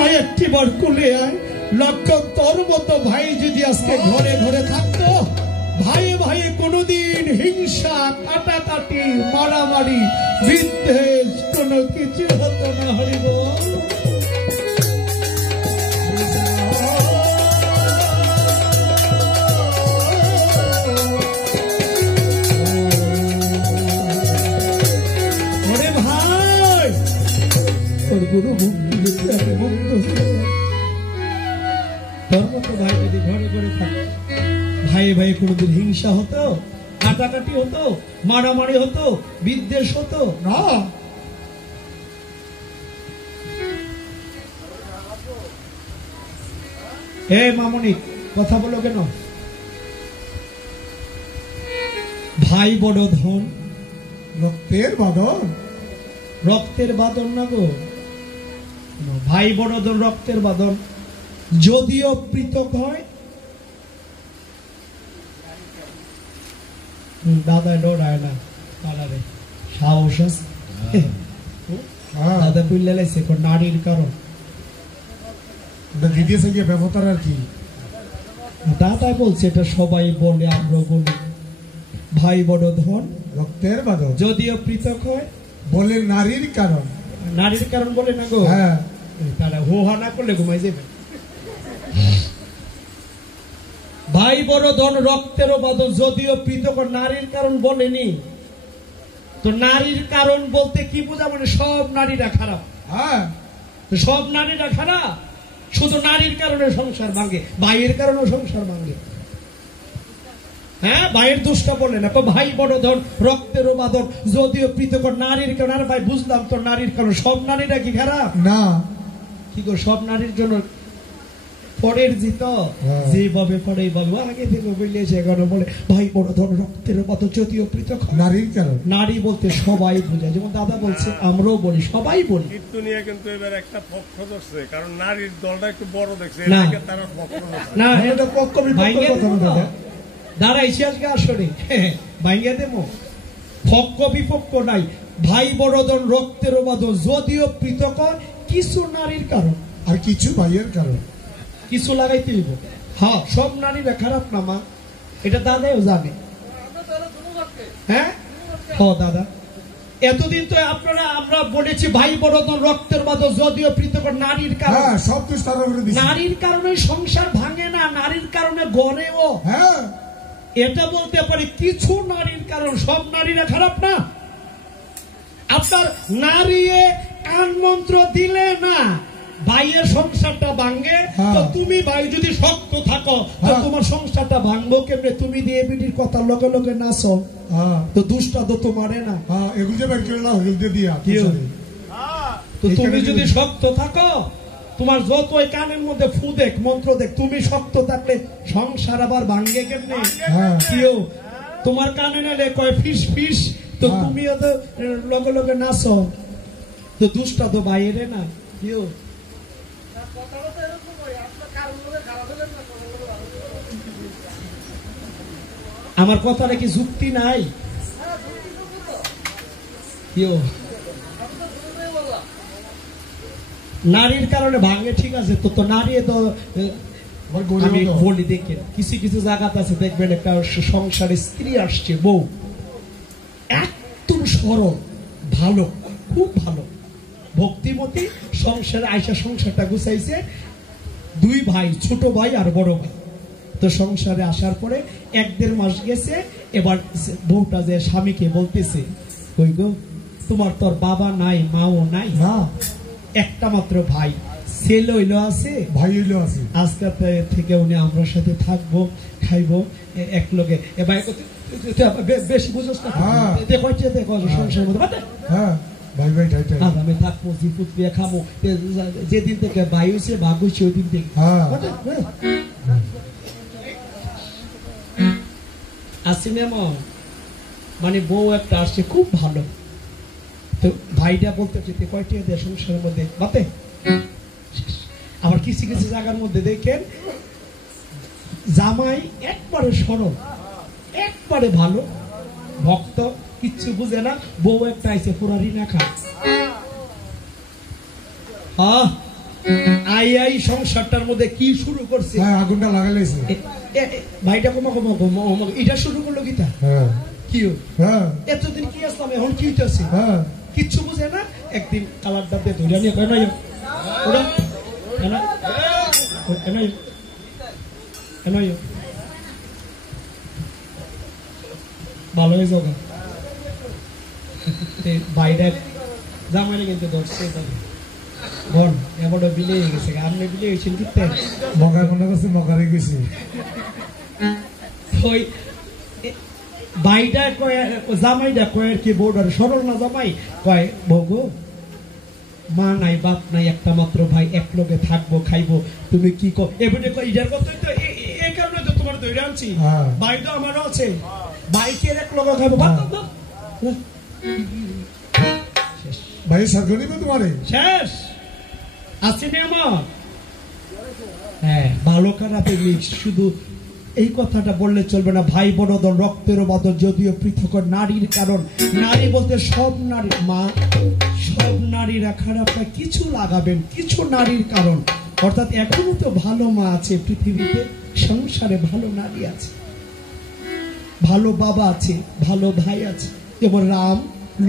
আয় একটিবার কোলে আয়। লক্ষণ, তোর মতো ভাই যদি আজকে ঘরে ঘরে থাকতো, ভাইয়ে ভাইয়ে কোনোদিন হিংসা, কাটাকাটি, মারামারি, বিদ্বেষ কোনো কিছু হতো না। হরিব গুরু তোর মতো ভাই যদি ঘরে ঘরে থাকতো, ভাই ভাই কোনোদিন হিংসা হতো, কাটাকাটি হতো, মারামারি হতো, বিদ্বেষ হতো না। এ মামনি, কথা বলো কেন? ভাই বড় ধন, রক্তের বাঁধন। রক্তের বাঁধন না গো, ভাই বড় ধন, রক্তের বাঁধন। যদিও পৃথক হয়, দাদা ডরায় না, পালারে সাহস আছে। দাদা বুঝলে লাইছে নারীর কারণ বিদেশে গিয়ে ব্যবহার আর কি দাদা বলছে, এটা সবাই বলে, আমরা বলি। ভাই বড় ধন, রক্তের বাঁধন। যদিও পৃথক হয়, বলে নারীর কারণ। নারীর কারণ বলে না গো, হ্যাঁ, তারা হোহা না করলে ঘুমাই যাবে। ভাই বড় ধন, রক্তেরও বাঁধন, যদিও পৃথক, নারীর কারণ বলেনি। তো নারীর কারণ বলতে কি বোঝা? মানে সব নারীরা খারাপ। হ্যাঁ, সব নারীরা খারাপ, শুধু নারীর কারণে সংসার ভাঙে, ভাইয়ের কারণে সংসার ভাঙে। হ্যাঁ, ভাইয়ের দোষটা বলে না। ভাই বড় ধন, রক্তেরও বাঁধন, যদিও পৃথক, নারীর কারণ। আর ভাই বুঝলাম তো নারীর কারণ, সব নারীরা কি খারাপ না? কি গো, সব নারীর জন্য পরের জিত যেভাবে পড়ে এইভাবে আগে থেকে বললেছে। এখানে বলে ভাই বড় ধন, রক্তের বাঁধন, যদিও পৃথক, নারীর কারণ। নারী বলতে সবাই বোঝায়, যেমন দাদা বলছে, আমরাও বলি, সবাই বলি। কিন্তু নিয়ে কিন্তু এবার একটা পক্ষ ধরছে, কারণ নারীর দলটা একটু বড় দেখছে, না তারা পক্ষ ধরছে। না, এটা পক্ষ বিপক্ষ কথা না দাদা। দাঁড়াইছি আজকে আসরে ভাইঙ্গা দেব, পক্ষ বিপক্ষ নাই। ভাই বড় ধন, রক্তেরও বাঁধন, যদিও পৃথক, কিছু নারীর কারণ আর কিছু ভাইয়ের কারণ। কিছু লাগাইতে হইব। হ্যাঁ, সব নারীরা খারাপ না মা, এটা দাদাও জানে। হ্যাঁ দাদা, এতদিন তো আপনারা আমরা বলেছি ভাই বড় ধন, রক্তের বাঁধন, যদিও পৃথক, নারীর কারণ। সব কিছু তার উপরে দিছি। নারীর কারণে সংসার ভাঙে না, নারীর কারণে গড়েও। হ্যাঁ, এটা বলতে পারি কিছু নারীর কারণ, সব নারীরা খারাপ না। আপনার নারী কান মন্ত্র দিলে না ভাইয়ের সংসারটা ভাঙে, তো তুমি ভাই যদি শক্ত থাকো, তো তোমার সংসারটা ভাঙবো কেমনে? তুমি দিয়ে বিটির কথা লগে লগে নাচো, তো দুষ্টা তো তোমারে না। এগুলো যে বের করে না, এগুলো দিয়া তো তুমি যদি শক্ত থাকো, তোমার যতই কানের মধ্যে ফু দেখ, মন্ত্র দেখ, তুমি শক্ত থাকলে সংসার আবার ভাঙ্গে কেমনে? কেউ তোমার কানে নালে কয় ফিস ফিস, তো তুমি লগে লগে নাচো, তো দুষ্টা তো বাইরে না। কেউ আমার কথাটা কি যুক্তি নাই? কেউ নারীর কারণে ভাঙে, ঠিক আছে, তো নারী তো আমি বলি, দেখেন কিছু কিছু জায়গাতে আছে, দেখবেন একটা সংসারে স্ত্রী আসছে, বউ একদম সরল, ভালো, খুব ভালো, ভক্তিমতী, সংসারে আইসা সংসারটা গুছাইছে। দুই ভাই, ছোট ভাই আর বড় ভাই। তো সংসারে আসার পরে 1-1.5 মাস গেছে, এবার বউটা যে স্বামীকে বলতেছে, কই গো, তোমার তোর বাবা নাই, মাও নাই, একটা মাত্র ভাই, ছেলে হইলো আছে, ভাই হইলো আছে। আজকে থেকে উনি আমার সাথে থাকবো, খাইবো এক লগে। এ ভাই বেশি বুঝোস না, দেখো সংসারের মধ্যে হ্যাঁ ভাই ভাই ঠাই ঠাই আমি থাকবো, জিপুত দিয়ে খাবো। যেদিন থেকে ভাই হয়েছে ভাগ হয়েছে ওই দিন থেকে আসি মেমন, মানে বউ একটা আসছে খুব ভালো। তো ভাইটা বলতে যেতে কয়টি দেয় সংসারের মধ্যে বাতে। আবার কিছু কিছু জায়গার মধ্যে দেখেন জামাই একবারে সরল, একবারে ভালো ভক্ত, কিচ্ছু বুঝে না, বউ একটা আইছে পুরা রিনা খা। আই সংসারটার মধ্যে কি শুরু করছে, আগুনটা লাগাইছে ভাইটা কমা কমা কমা এটা শুরু করলো গীতা। কি এতদিন কি আসলাম, এখন কি হইতেছে কিচ্ছু বুঝে না। একদিন কালারটা দিয়ে ধরে নিয়ে কয় নাই ওরা ভালো হয়ে যাও বাইরে জামাই কিন্তু ধরছে বল এবার বিলে গেছে, আপনি বিলে গেছেন কি মগার মনে করছে মগারে গেছে। ওই বাইটা কয় জামাইটা কয় কি বউডার সরল না জামাই কয় বউ মা নাই বাপ নাই, একটা মাত্র ভাই, এক লগে থাকবো খাইবো, তুমি কি কো এবারে ইটার কথাই তো এই কারণে তো তোমার ধরে আনছি। ভাই তো আমারও আছে, ভাইকে এক লগে খাইবো, ভাই সার্গ নিবে তোমারে শেষ আসেনি আমার। হ্যাঁ ভালো খারাপ শুধু এই কথাটা বললে চলবে না। ভাই বড়দল রক্তের বাদল যদিও পৃথক, নারীর কারণ। নারী বলতে সব নারী, মা সব নারীরা খারাপ না, কিছু লাগাবেন, কিছু নারীর কারণ। অর্থাৎ এখনো তো ভালো মা আছে পৃথিবীতে, সংসারে ভালো নারী আছে, ভালো বাবা আছে, ভালো ভাই আছে। যেমন রাম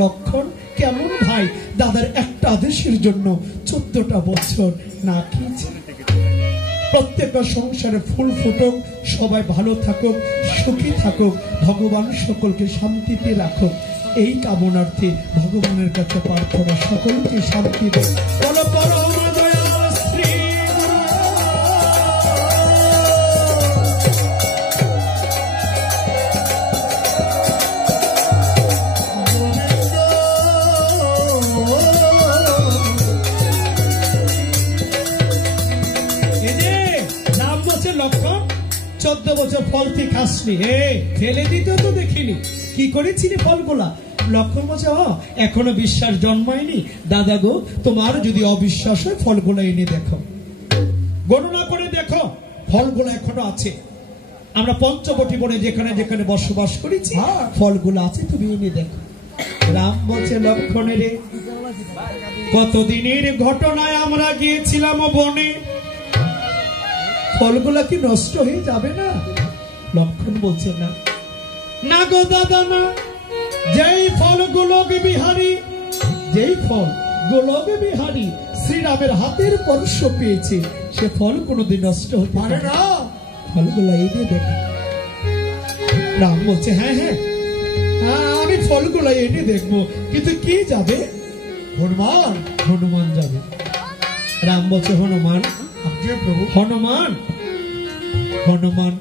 লক্ষণ, কেমন ভাই, দাদার একটা আদেশের জন্য 14টা বছর না খেয়েছে। প্রত্যেকটা সংসারে ফুল ফুটুক, সবাই ভালো থাকুক, সুখী থাকুক, ভগবান সকলকে শান্তিতে রাখুক, এই কামনার্থে ভগবানের কাছে প্রার্থনা সকলকে শান্তি দেয়। বলো পরম দয়াল শ্রী লক্ষণ 14 বছর ফল তুই খাসনি, ফেলে দিতে তো দেখিনি, কি করেছিলি ফলগুলা? লক্ষণ বলছে এখনো বিশ্বাস জন্মায়নি, দাদা গো তোমার যদি অবিশ্বাস হয় ফলগুলা এনে দেখো, গণনা করে দেখো, ফলগুলো এখনো আছে। আমরা পঞ্চবটি বনে যেখানে যেখানে বসবাস করেছি ফলগুলো আছে, তুমি এনে দেখো। রাম বলছে লক্ষণের কতদিনের ঘটনায় আমরা গিয়েছিলাম বনে, ফলগুলা কি নষ্ট হয়ে যাবে না? লক্ষণ বলছে না, না গো দাদা না, যেই ফল গোলক বিহারী, যেই ফল গোলক বিহারী শ্রীরামের হাতের স্পর্শ পেয়েছে, সে ফল কোনোদিন নষ্ট হতে পারে না, ফলগুলা এনে দেখো। রাম বলছে হ্যাঁ হ্যাঁ আমি ফলগুলা এনে দেখবো, কিন্তু কি যাবে? হনুমান, হনুমান যাবে। রাম বলছে হনুমান, হনুমান, হনুমান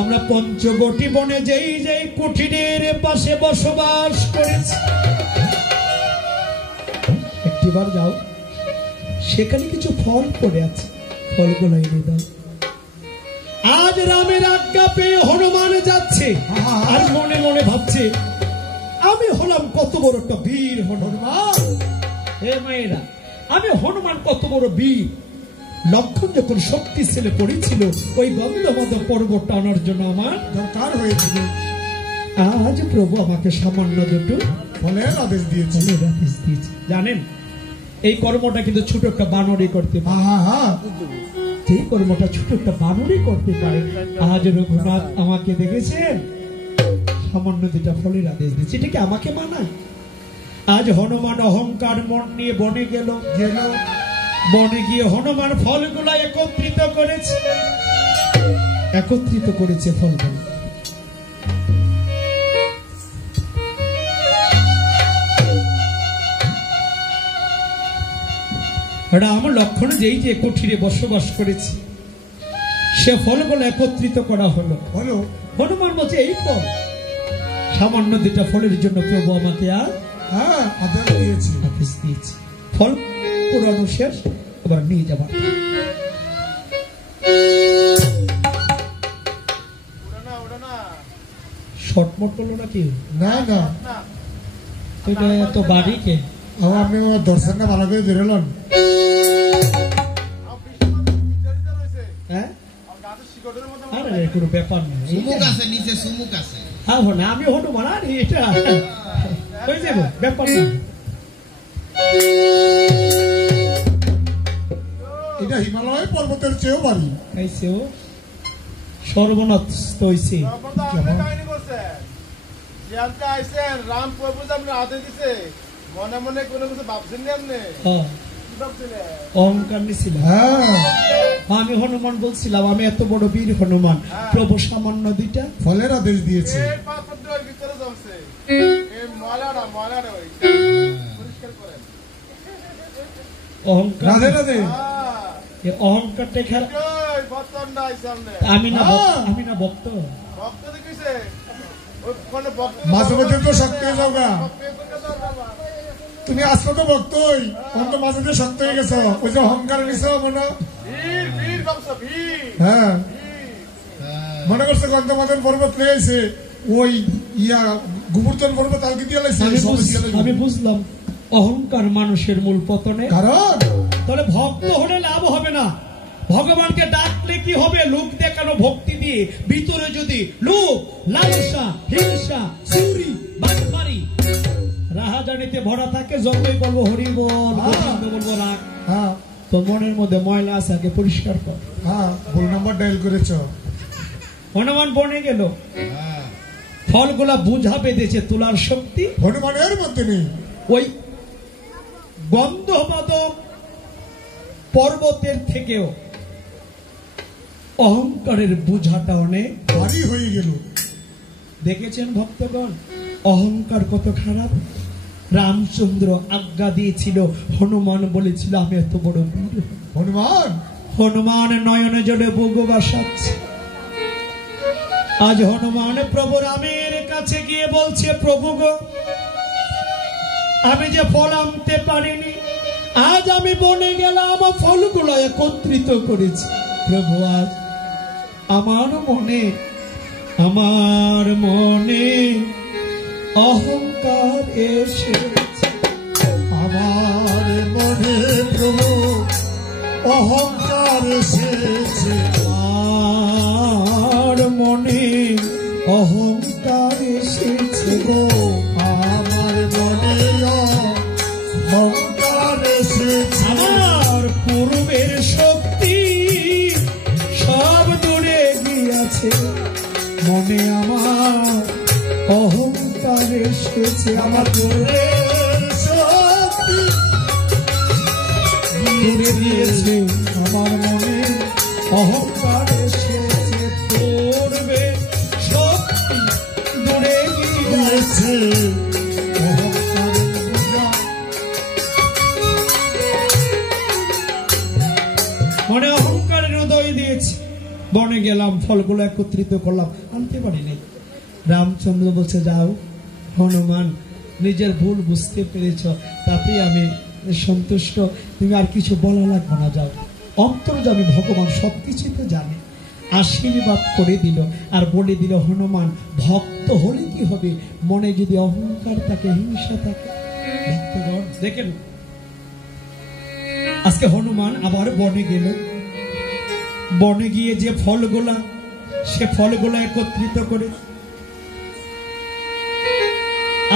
আমরা পঞ্চবটি বনে যেই যেই কুঠিরের পাশে বসবাস করেছি, একটিবার যাও, সেখানে কিছু ফল পড়ে আছে, ফলগুলো এনে দাও। আজ রামের আজ্ঞা পেয়ে হনুমান যাচ্ছে, আর মনে মনে ভাবছে আমি হলাম কত বড় একটা বীর হনুমান। হে মায়েরা, আমি হনুমান কত বড় বীর। লক্ষণ যখন শক্তি ছেলে পড়েছিল ওই গন্ধমদ পর্বত টানার জন্য আমার দরকার হয়েছিল, আজ প্রভু আমাকে সামান্য দুটো ফলের আদেশ দিয়েছে। জানেন এই কর্মটা কিন্তু ছোট একটা বানরই করতে পারে, এই কর্মটা ছোট একটা বানরই করতে পারে। আজ রঘুনাথ আমাকে দেখেছেন, সামান্য দুটা ফলের আদেশ দিয়েছে, এটা কি আমাকে মানায়? আজ হনুমান অহংকার মন নিয়ে বনে গেল, বনে গিয়ে হনুমান ফলগুলা একত্রিত করেছে ফলগুলো। রাম লক্ষণ যেই যে কুঠিরে বসবাস করেছে সে ফলগুলো একত্রিত করা হলো। হনুমান বলছে এই ফল, সামান্য দুটা ফলের জন্য প্রভু আমাকে আদেশ দিয়েছি। ফল পুরানো শেষ, এবার নিয়ে যাবার। শর্টমট করলো নাকি? না না, এটা তো বাড়ি কে আপনি দর্শনটা ভালো করে বেরোলেন। হ্যাঁ, আরে কোনো ব্যাপার না, আমি হনুমান, আর এটা হয়ে যাবো, ব্যাপার না। এটা হিমালয় পর্বতের চেয়েও বাড়ি। খাইছেও সর্বনাশ হয়েছে। রাম প্রভু আপনি আদেশ দিছে, মনে মনে কোনো কিছু ভাবছেন না আপনি? অহংকার নিছিল। আমি হনুমান বলছিলাম আমি এত বড় বীর হনুমান, প্রভু সামান্য দুইটা ফলের আদেশ দিয়েছে। অহংকারটা খেলা। আমি না ভক্ত, মাঝে মধ্যে তো শক্ত হয়ে যাও গা। তুমি আসলে তো ভক্তই, অন্ত মাঝে দিয়ে শক্ত হয়ে গেছো, ওই যে অহংকার নিছ মনে। হ্যাঁ, মনে করছে গন্ধমাদন পর্বত লেগেছে, ওই গোবর্ধন পর্বত আলকে দিয়ে লাগছে। আমি বুঝলাম অহংকার মানুষের মূল পতনে কারণ। তাহলে ভক্ত হলে লাভ হবে না। ভগবানকে ডাকলে কি হবে? লোক দেখানো ভক্তি দিয়ে ভিতরে যদি লোভ, লালসা, হিংসা, চুরি, বাটপারি, রাহাজানিতে ভরা থাকে, যতই বলবো হরি বল, বলবো রাগ, তো মনের মধ্যে ময়লা আছে, আগে পরিষ্কার কর। ভুল নাম্বার ডায়াল করেছ। হনুমান বনে গেল, ফলগুলা বুঝা বেঁধেছে, তোলার শক্তি হনুমানের মধ্যে নেই। ওই গন্ধমাদক পর্বতের থেকেও অহংকারের বোঝাটা অনেক ভারী হয়ে গেল। দেখেছেন ভক্তগণ অহংকার কত খারাপ। রামচন্দ্র আজ্ঞা দিয়েছিল, হনুমান বলেছিল আমি এত বড় বীর। হনুমান নয়ন জলে বুক বাসাচ্ছে। আজ হনুমান প্রভু রামের কাছে গিয়ে বলছে, প্রভু গো, আমি যে ফল আনতে পারিনি, আজ আমি বনে গেলাম, ফলগুলো একত্রিত করেছি। প্রভু আজ আমার মনে অহংকার এসেছে। আমার মনে প্রভু অহংকার এসেছে। আমার মনে অহংকার এসেছে গো, আমার মনে অহংকার এসেছে। আমার পূর্বের শক্তি সব দূরে গিয়েছে, মনে আমার অহংকার এসেছে। আমার পূর্বের শক্তি দূরে দিয়েছে, আমার মনে অহংকার এসেছে। পূর্বে শক্তি দূরে গিয়েছে, মনে অহংকারের উদয় দিয়েছে। বনে গেলাম, ফলগুলো একত্রিত করলাম, আনতে পারিনি। রামচন্দ্র বলছে, যাও হনুমান, নিজের ভুল বুঝতে পেরেছ, তাতেই আমি সন্তুষ্ট, তুমি আর কিছু বলা লাগবে না, যাও। অন্তর্যামী ভগবান সবকিছুই তো জানে। আশীর্বাদ করে দিল আর বলে দিল, হনুমান ভক্ত হলে কি হবে? মনে যদি অহংকার থাকে, হিংসা থাকে। ভক্তগণ দেখেন, আজকে হনুমান আবার বনে গেল। বনে গিয়ে যে ফলগুলা, সে ফলগুলা একত্রিত করে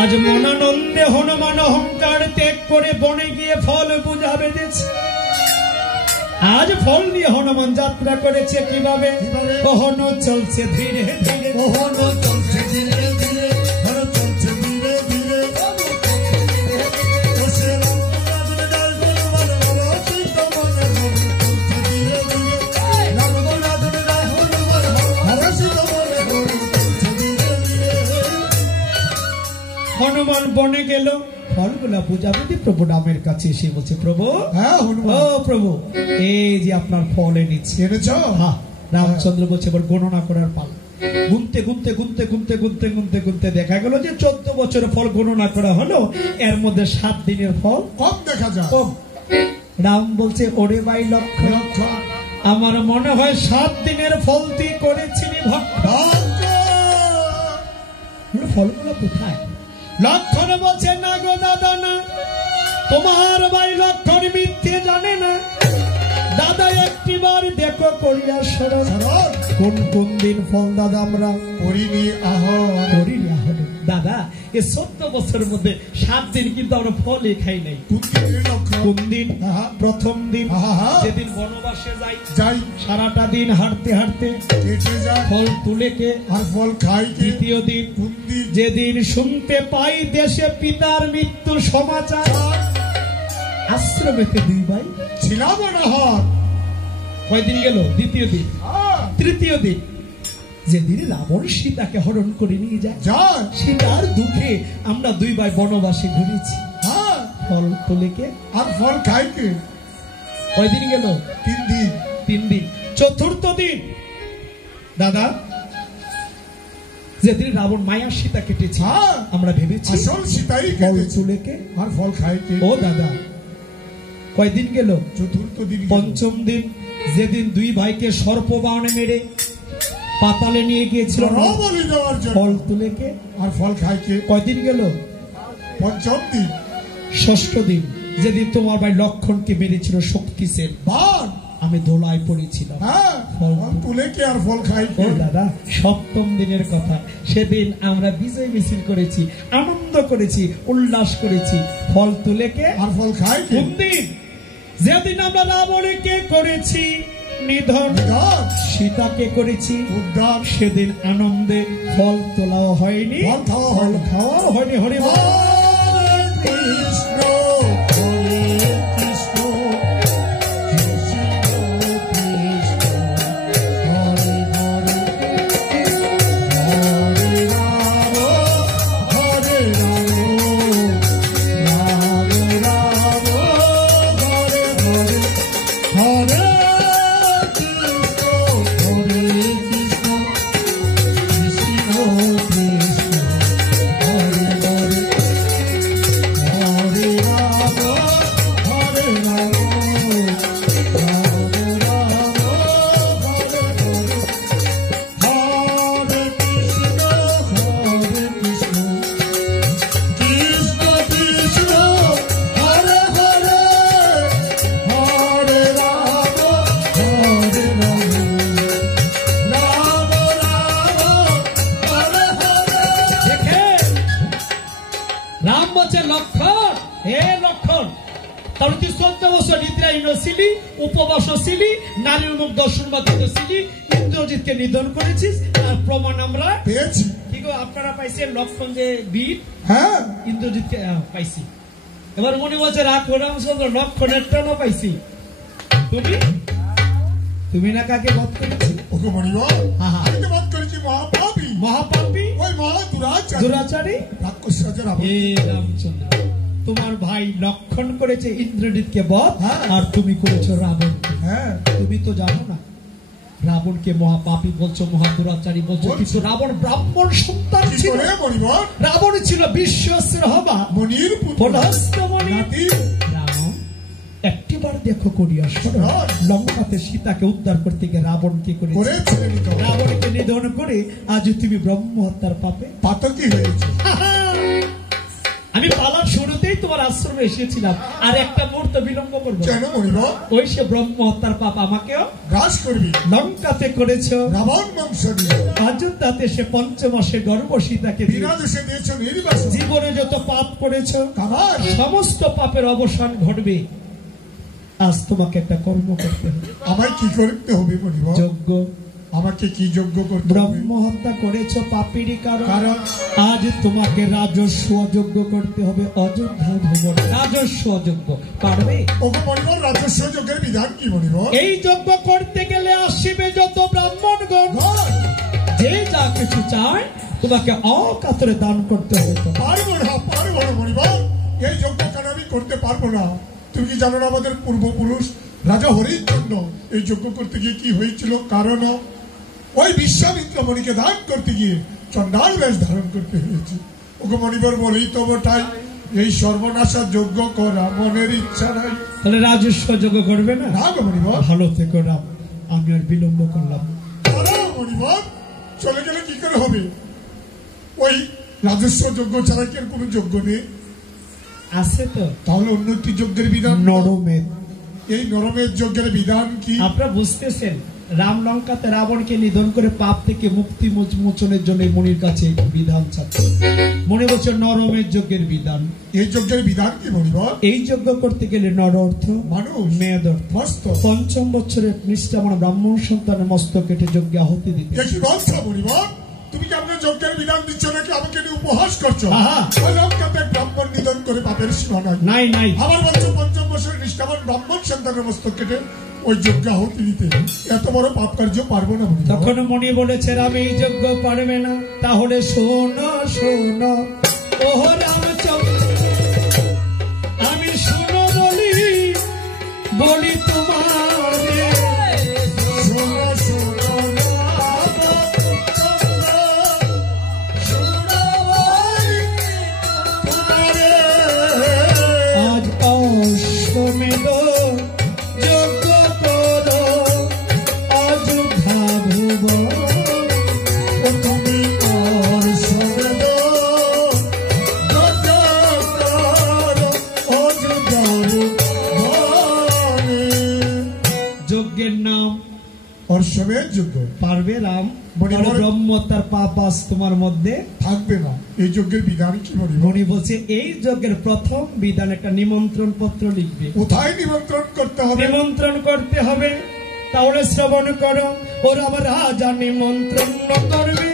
আজ মনানন্দে হনুমান অহংকার ত্যাগ করে বনে গিয়ে ফল বুঝা বেঁধেছে। আজ ফল নিয়ে হনুমান যাত্রা করেছে। কিভাবে? কহন চলছে ধীরে ধীরে, কহন চলছে ধীরে ধীরে, চলছে ধীরে ধীরে। হনুমান বনে গেল, ফলগুলা বুঝাবুঝি প্রভু রামের কাছে এসে বলছে, প্রভু হ্যাঁ ও হনুমান প্রভু, এই যে আপনার ফল এনেছি। এনেছ? হ্যাঁ। রামচন্দ্র বলছে, এবার গণনা করার পাল। গুনতে গুনতে গুনতে গুনতে গুনতে গুনতে গুনতে দেখা গেল যে 14 বছরের ফল গণনা করা হলো, এর মধ্যে 7 দিনের ফল কম দেখা যায়। কম। রাম বলছে, ওরে ভাই লক্ষণ, লক্ষণ আমার মনে হয় 7 দিনের ফল তুই করেছিলি ভক্ত। ফলগুলো কোথায়? লক্ষণ বলছে, না গো দাদা না, তোমার ভাই লক্ষণ মিথ্যে জানে না। দাদা একটিবার দেখো করিয়া স্মরণ, কোন কোন দিন ফল দাদা আমরা করিনি আহরণ। করিনি আহরণ। দাদা এই 14 বছরের মধ্যে 7 দিন কিন্তু আমরা ফলই খাই নাই। কোন দিন? প্রথম দিন, যেদিন বনবাসে যাই, সারাটা দিন হাঁটতে হাঁটতে ফল তুলে কে আর ফল খাই। দ্বিতীয় দিন, যেদিন শুনতে পাই দেশে পিতার মৃত্যু সমাচার, আশ্রমেতে 2 ভাই ছিলাম না। কয়দিন গেল? দ্বিতীয় দিন। তৃতীয় দিন, যেদিন রাবণ সীতাকে হরণ করে নিয়ে যায়, সীতার দুঃখে আমরা 2 ভাই বনবাসে ঘুরেছি। ফল তুলে কে আর ফল খাই কে? কয়দিন গেল? 3 দিন। 3 দিন। চতুর্থ দিন দাদা, যেদিন রাবণ মায়া সীতা কেটেছে, আমরা ভেবেছি আসল সীতাই ফল কেটেছে। তুলে কে আর ফল খাই কে? ও দাদা, কয়দিন গেল? চতুর্থ দিন। পঞ্চম দিন, যেদিন 2 ভাইকে সর্পবাণে মেরে পাতালে নিয়ে গিয়েছিল বলি দেওয়ার জন্য, ফল তুলে কে আর ফল খাই কে? কয়দিন গেল? পঞ্চম দিন। ষষ্ঠ দিন, যেদিন তোমার ভাই লক্ষণকে মেরেছিল শক্তি সেন, আমি দোলায় পড়েছিলাম, ফল তুলে কে আর ফল খাই কে? ও দাদা, সপ্তম দিনের কথা, সেদিন আমরা বিজয় মিছিল করেছি, আনন্দ করেছি, উল্লাস করেছি, ফল তুলে কে আর ফল খাই কে? কোন দিন? যেদিন আমরা রাবণকে করেছি নিধন, সীতাকে করেছি উদ্ধার, সেদিন আনন্দে ফল তোলাও হয়নি, ফল খাওয়াও হয়নি। হরি বল। কৃষ্ণ হরে কৃষ্ণ, কৃষ্ণ কৃষ্ণ হরে হরে, হরে রাম হরে রাম, রাম রাম হরে হরে, হরে কৃষ্ণ হরে কৃষ্ণ, কৃষ্ণ কৃষ্ণ হরে হরে, হরে রাম হরে রাম, রাম রাম হরে হরে, হরে কৃষ্ণ হরে কৃষ্ণ, কৃষ্ণ কৃষ্ণ হরে হরে, হরে রাম হরে রাম, রাম রাম হরে হরে। দেখে রাম বলছে, লক্ষণ, হে লক্ষণ, তাহলে তুই 14 বছর নিদ্রাহীন ছিলি, উপবাস ছিলি, নারীর মুখ দর্শন বাধিত ছিলি, ইন্দ্রজিৎকে নিধন করেছিস, তার প্রমাণ আমরা পেয়েছি। কি গো, আপনারা পাইছেন লক্ষণ যে বীর, হ্যাঁ ইন্দ্রজিৎকে পাইছি। এবার মনে বলছে, রাখো রামচন্দ্র, লক্ষণের টানো পাইছি। তুমি না কাকে বধ করেছি? ওকে মনিব, আমি তো বাদ করেছি মহাপাপী, মহাপাপী, ওই মহা দুরাচারী রাক্ষস রাজা রাবণ। হে রামচন্দ্র, তোমার ভাই লক্ষণ করেছে ইন্দ্রজিৎকে বধ, আর তুমি করেছো রাবণকে। হ্যাঁ, তুমি তো জানো না, রাবণকে মহাপাপী বলছো, মহাদুরাচারী বলছো, কিন্তু রাবণ ব্রাহ্মণ সন্তান ছিল। রাবণ ছিল বিশ্বশ্রহবা মনির পুত্র। রাবণ একটিবার দেখো করিয়া লঙ্কাতে সীতাকে উদ্ধার করতে গিয়ে রাবণকে করেছে, রাবণকে নিধন করে আজ তুমি ব্রহ্ম হত্যার পাপে পাতকি হয়েছে। আমি পালার শুরুতেই তোমার আশ্রমে এসেছিলাম, আর একটা মুহূর্ত বিলম্ব করবো কেন মনিব? ওই সে ব্রহ্ম হত্যার পাপ আমাকেও গ্রাস করবি। লঙ্কাতে করেছো রাবণ বংশ নিয়ে, অযোধ্যাতে সে 5 মাসে গর্ভ সীতাকে বিনাদেশে দিয়েছ নির্বাসন, জীবনে যত পাপ করেছো কাবার সমস্ত পাপের অবসান ঘটবে। আজ তোমাকে একটা কর্ম করতে হবে। আমায় কি করতে হবে মনিব? যজ্ঞ। আমাকে কি যজ্ঞ করতে হবে? ব্রহ্ম হত্যা করেছো পাপেরই কারণ আজ তোমাকে রাজস্ব যজ্ঞ করতে হবে। অযোধ্যা ভবন রাজস্ব যজ্ঞ পারবে? ওগো মনিব, রাজস্ব যজ্ঞের বিধান কি মনিব? এই যজ্ঞ করতে গেলে আসবে যত ব্রাহ্মণগণ, যে যা কিছু চায় তোমাকে অকাতরে দান করতে হবে। পারবো না, পারবো না মনিব। এই যজ্ঞ কেন আমি করতে পারবো না? তুমি কি জানো না আমাদের পূর্বপুরুষ রাজা হরিশ্চন্দ্র এই যজ্ঞ করতে গিয়ে কি হয়েছিল? কারণ ওই বিশ্বামিত্র মণিকে দান করতে গিয়ে চন্ডাল বেশ ধারণ করতে হয়েছে। ওকে মণিবর বলেই তো বটাই এই সর্বনাশা যজ্ঞ করা মনের ইচ্ছা নাই। তাহলে রাজস্ব যজ্ঞ করবে না? না গো মণিবর। ভালো থেকো রাম, আমি আর বিলম্ব করলাম। মণিবর চলে গেলে কি করে হবে? ওই রাজস্ব যজ্ঞ ছাড়া কি আর কোনো যজ্ঞ নেই? আছে তো। তাহলে অন্য একটি যজ্ঞের বিধান নরমেধ। এই নরমেধ যজ্ঞের বিধান কি? আপনারা বুঝতেছেন, রাম লঙ্কাতে রাবণকে নিধন করে পাপ থেকে মুক্তি মোচনের জন্য মনির কাছে বিধান চাচ্ছে। মনে বলছে নরমেধ যজ্ঞের বিধান। এই যজ্ঞের বিধান কি মণিবর? এই যজ্ঞ করতে গেলে নর অর্থ মানুষ, মেদ অর্থ মস্তক। ৫ম বছরে নিষ্ঠাবান ব্রাহ্মণ সন্তানের মস্তক কেটে যজ্ঞে আহুতি দিতে। কি বলছো মণিবর? তুমি কি আপনার যজ্ঞের বিধান দিচ্ছ নাকি আমাকে নিয়ে উপহাস করছো? আহা। ওই লঙ্কাতে ব্রাহ্মণ নিধন করে পাপের সীমা নাই। নাই নাই। আবার বলছো ৫ম বছরের নিষ্ঠাবান ব্রাহ্মণ সন্তানের মস্তক কেটে ওই যজ্ঞ আহুতি দিতে। এত বড় পাপ কার্য পারবো না মণিবর। তখন মণি বলেছে রাম এই যজ্ঞ পারবে না। তাহলে শোনো শোনো ও রামচন্দ্র, আমি শোনো বলি তোমারে। শোনো শোনো আজ অশ্বমেধ যজ্ঞ করো, আজ ভাবুব তুমি আর সবেদ যজ্ঞের নাম অশ্বমেধ যজ্ঞ। পারবে রাম? মণি বলে- ব্রহ্ম তার পাপ আজ তোমার মধ্যে থাকবে না। এই যজ্ঞের বিধান কি মণিবর? মণি বলছে এই যজ্ঞের প্রথম বিধান একটা নিমন্ত্রণ পত্র লিখবে। কোথায় নিমন্ত্রণ করতে হবে? নিমন্ত্রণ করতে হবে। তাহলে শ্রবণ করো, ওরা আবার রাজা নিমন্ত্রণ করবে,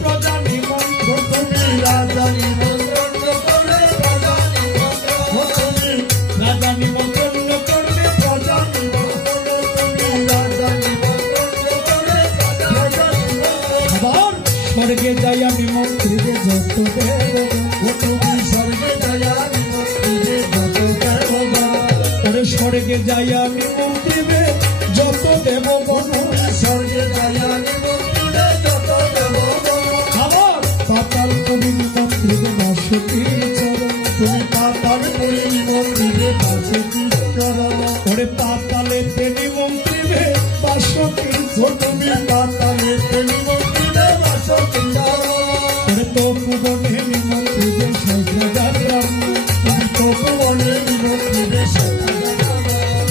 প্রজা নিমন্ত্রণ। তুমি রাজা নিমন্ত্রণ করবে, রাজা নিমন্ত্রণ। তুমি রাজা নিমন্ত্রণ করবে, প্রজা নিমন্ত্রণ। তুমি রাজা নিমন্ত্রণ করবে, রাজা নিমন্ত্রণ। আবার স্বর্গে যাইয়া নিমন্ত্রিতে যত দেব। তুমি স্বর্গে যাইয়া নিমন্ত্রিতে যত দেবগণ। ওরে স্বর্গে যাইয়া নিমন্ত্রিতে যত দেবগণ। তুমি স্বর্গে যাইয়া নিমন্ত্রিতে যত দেবগণ। আবার পাতাল কবি নিমন্ত্রিতে বাসুকীর চরণ। তুমি পাতাল করে নিমন্ত্রিতে বাসুকীর চরণ। ওরে পাতালেতে নিমন্ত্রিতে বাসুকীর চরণ। তুমি পাতালেতে নিমন্ত্রিতে বাসুকীর চরণ। ওরে তপবনে নিমন্ত্রিতে সহ্যদার ব্রাহ্মণ। তুমি তপবনে নিমন্ত্রিতে সহ্যদার ব্রাহ্মণ।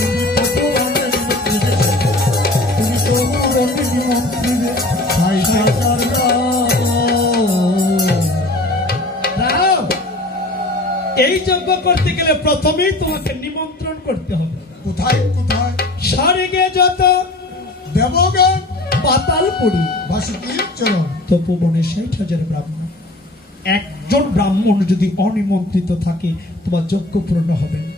তুমি তপবনে নিমন্ত্রিতে সহ্যদার ব্রাহ্মণ। রাম, এই যজ্ঞ করতে গেলে প্রথমেই তোমাকে নিমন্ত্রণ করতে হবে। কোথায় কোথায়? স্বর্গে যত দেবগণ, পাতালপুরী, বাসুকীর চরণ। তপবনে ৬০,০০০ ব্রাহ্মণ। একজন ব্রাহ্মণ যদি অনিমন্ত্রিত থাকে তোমার যজ্ঞ পূর্ণ হবে না।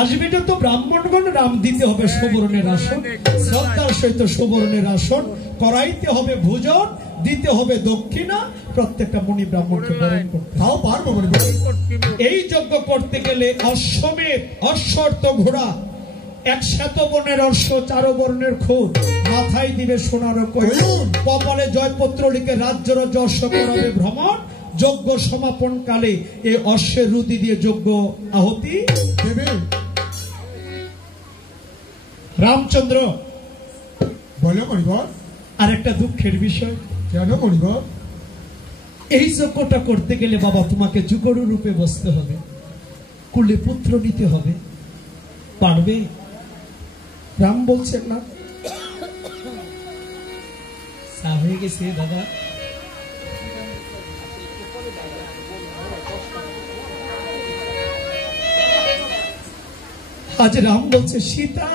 আসবে তো ব্রাহ্মণগণ, রাম দিতে হবে সুবর্ণের আসন, শ্রদ্ধার সহিত সুবর্ণের আসন করাইতে হবে, ভোজন দিতে হবে, দক্ষিণা প্রত্যেকটা মুনি ব্রাহ্মণকে বরণ করতে হবে। তাও পারবো মণিবর। এই যজ্ঞ করতে গেলে অশ্বমেধ, অশ্বর্ত ঘোড়া, এক শ্বেতবর্ণের অশ্ব, ৪ বর্ণের খুর, মাথায় দিবে সোনার কয়ুর, কপালে জয়পত্র লিখে রাজ্যর যশ করাবে ভ্রমণ। যজ্ঞ সমাপন কালে এই অশ্বের রুদি দিয়ে যজ্ঞ আহুতি দেবে। রামচন্দ্র। বলো মণিবর। আর একটা দুঃখের বিষয়, কেন মণিবর? এই যজ্ঞটা করতে গেলে বাবা তোমাকে যুগরু রূপে বসতে হবে, কুলে পুত্র নিতে হবে। পারবে? রাম বলছেন না। চা হয়ে গেছে দাদা। আজ রাম বলছে সীতা,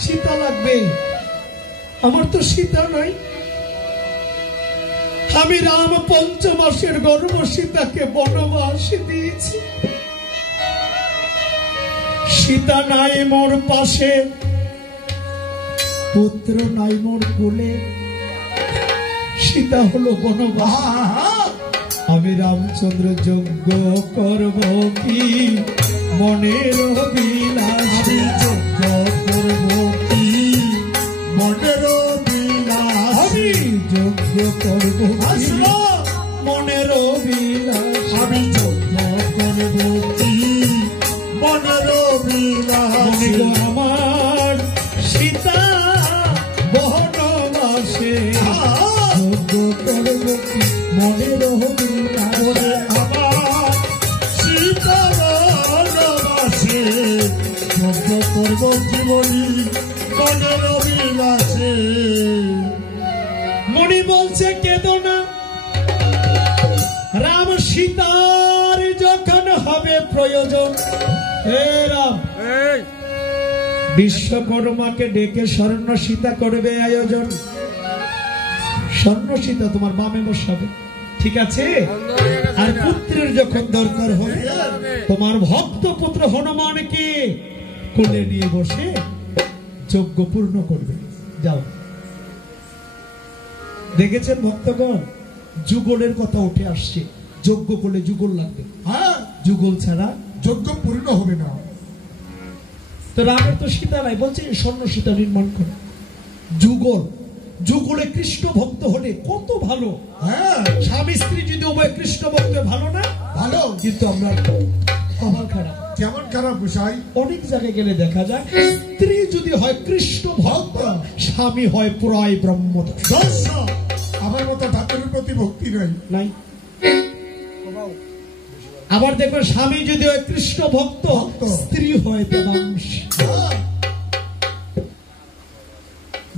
সীতা লাগবে। আমার তো সীতা নাই। আমি রাম ৫ মাসের গর্ভ সীতাকে বনবাস দিয়েছি। সীতা নাই মোর পাশে, পুত্র নাই মোর কোলে। সীতা হলো বনবাস। আমি রামচন্দ্র যজ্ঞ করব কি মনের অভিলাষ, আমি যজ্ঞ করব কি মনের অভিলাষ, আমি যজ্ঞ করব কি মনের অভিলাষ, আমি যজ্ঞ করব কি মনের অভিলাষ। আমার সীতা বনবাসে যজ্ঞ করব কি মনের অভিলাষ, আমার সীতা বনবাসে যজ্ঞ করব জীবনী মনের অভিলাষে। মণি বলছে কেঁদো না, রাম সীতার যখন হবে প্রয়োজন, হে রাম বিশ্বকর্মাকে ডেকে স্বর্ণ সীতা করবে আয়োজন। স্বর্ণ সীতা তোমার বামে বসাবে, ঠিক আছে? আর পুত্রের যখন দরকার হবে তোমার ভক্ত পুত্র হনুমানকে কোলে নিয়ে বসে যজ্ঞ পূর্ণ করবে। যাও। দেখেছেন ভক্তগণ, যুগলের কথা উঠে আসছে। যজ্ঞ করলে যুগল লাগবে, হ্যাঁ, যুগল ছাড়া যজ্ঞ পূর্ণ হবে না। তো রামের তো সীতা নাই, বলছে স্বর্ণ সীতা নির্মাণ করে। যুগল, যুগলে কৃষ্ণ ভক্ত হলে কত ভালো। হ্যাঁ, স্বামী স্ত্রী যদি উভয় কৃষ্ণ ভক্ত ভালো না? ভালো। কিন্তু আমরা কপাল খারাপ। কেমন খারাপ বিষয়? অনেক জায়গায় গেলে দেখা যায় স্ত্রী যদি হয় কৃষ্ণ ভক্ত, স্বামী হয় পুরাই ব্রহ্মদর্শী। দর্শক, আমার মতো ঠাকুরের প্রতি ভক্তি নাই। নাই। আবার দেখো স্বামী যদি হয় কৃষ্ণ ভক্ত, স্ত্রী হয় দেবাংশী। হ্যাঁ,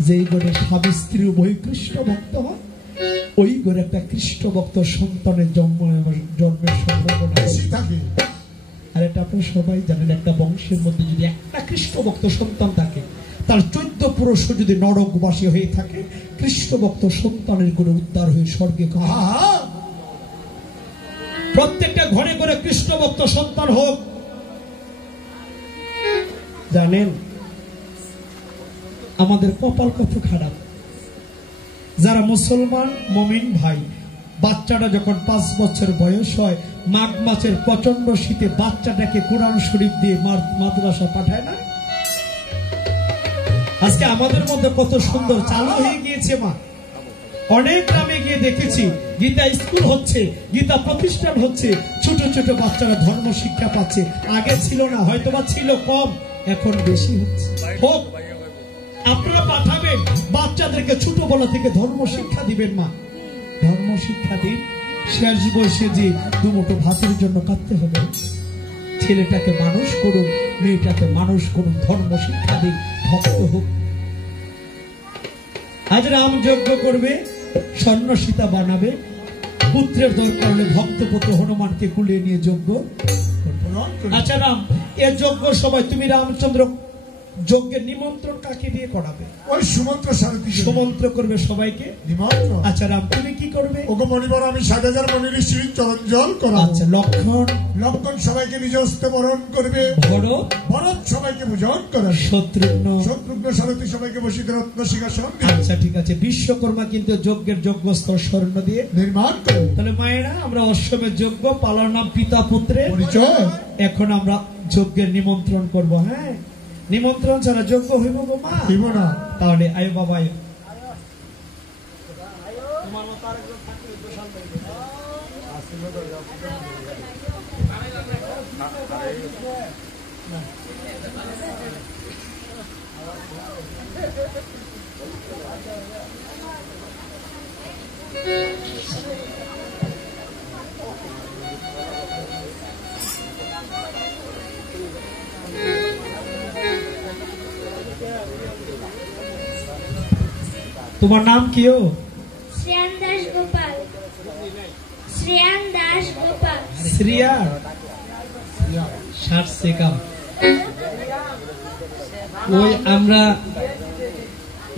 যেই ঘরে স্বামী স্ত্রী উভয় কৃষ্ণ ভক্ত হয়, ওই ঘরে একটা কৃষ্ণ ভক্ত সন্তানের জন্মের সম্ভাবনা বেশি থাকে। আর এটা আপনারা সবাই জানেন, একটা বংশের মধ্যে যদি একটা কৃষ্ণ ভক্ত সন্তান থাকে, তার 14 পুরুষ যদি নরকবাসী হয়ে থাকে, কৃষ্ণ ভক্ত সন্তানের করে উদ্ধার হয়ে স্বর্গে খাওয়া। হ্যাঁ, প্রত্যেকটা ঘরে ঘরে কৃষ্ণ ভক্ত সন্তান হোক। জানেন আমাদের কপাল কত খারাপ। যারা মুসলমান মুমিন ভাই, বাচ্চাটা যখন 5 বছর বয়স হয়, মাঘ মাসের প্রচন্ড শীতে বাচ্চাটাকে কোরআন শরীফ দিয়ে মাদ্রাসা পাঠায় না? আজকে আমাদের মধ্যে কত সুন্দর চালু হয়ে গিয়েছে মা। অনেক গ্রামে গিয়ে দেখেছি গীতা স্কুল হচ্ছে, গীতা প্রতিষ্ঠান হচ্ছে, ছোট ছোট বাচ্চারা ধর্ম শিক্ষা পাচ্ছে। আগে ছিল না, হয়তোবা ছিল কম, এখন বেশি হচ্ছে। হোক, আপনারা পাঠাবেন বাচ্চাদেরকে ছোটবেলা থেকে ধর্ম শিক্ষা দিবেন মা, ধর্ম শিক্ষা দিন। শেষ বয়সে যে দুমুঠো ভাতের জন্য কাঁদতে হবে, ছেলেটাকে মানুষ করুন, মেয়েটাকে মানুষ করুন, ধর্ম শিক্ষা দিন, ভক্ত হোক। আজ রাম যজ্ঞ করবে, স্বর্ণ সীতা বানাবে, পুত্রের দরকার হলে ভক্তপুত্র হনুমানকে কুলিয়ে নিয়ে যজ্ঞ। আচ্ছা রাম, এ যজ্ঞ সবাই তুমি রামচন্দ্র যজ্ঞের নিমন্ত্রণ কাকে দিয়ে করাবে? ওই সুমন্ত্র সারথী সুমন্ত্র করবে সবাইকে নিমন্ত্রণ। আচ্ছা রাম, তুমি কি করবে? ওগো মণিবর, আমি 60,000 মণির শ্রী চরণ জল করাবো। আচ্ছা লক্ষণ? লক্ষণ সবাইকে নিজ হস্তে বরণ করবে। ভরত? ভরত সবাইকে ভোজন করাবে। শত্রুঘ্ন? শত্রুঘ্ন সারথী সবাইকে বসিত রত্ন সিংহাসন দিবে। আচ্ছা ঠিক আছে। বিশ্বকর্মা কিন্তু যজ্ঞের যজ্ঞস্থল স্বর্ণ দিয়ে নির্মাণ করবে। তাহলে মায়েরা, আমরা অশ্বমের যজ্ঞ পালন নাম পিতা পুত্রের পরিচয়। এখন আমরা যজ্ঞের নিমন্ত্রণ করব। হ্যাঁ, নিমন্ত্রণ ছাড়া যজ্ঞ হইব গো মা? দিব না। তাহলে আয় বাবা আয়। তোমার নাম কি? ও শ্রেয়ান দাস গোপাল। শ্রেয়ান দাস গোপাল। শ্রিয়া ষাট সেকাম। ওই আমরা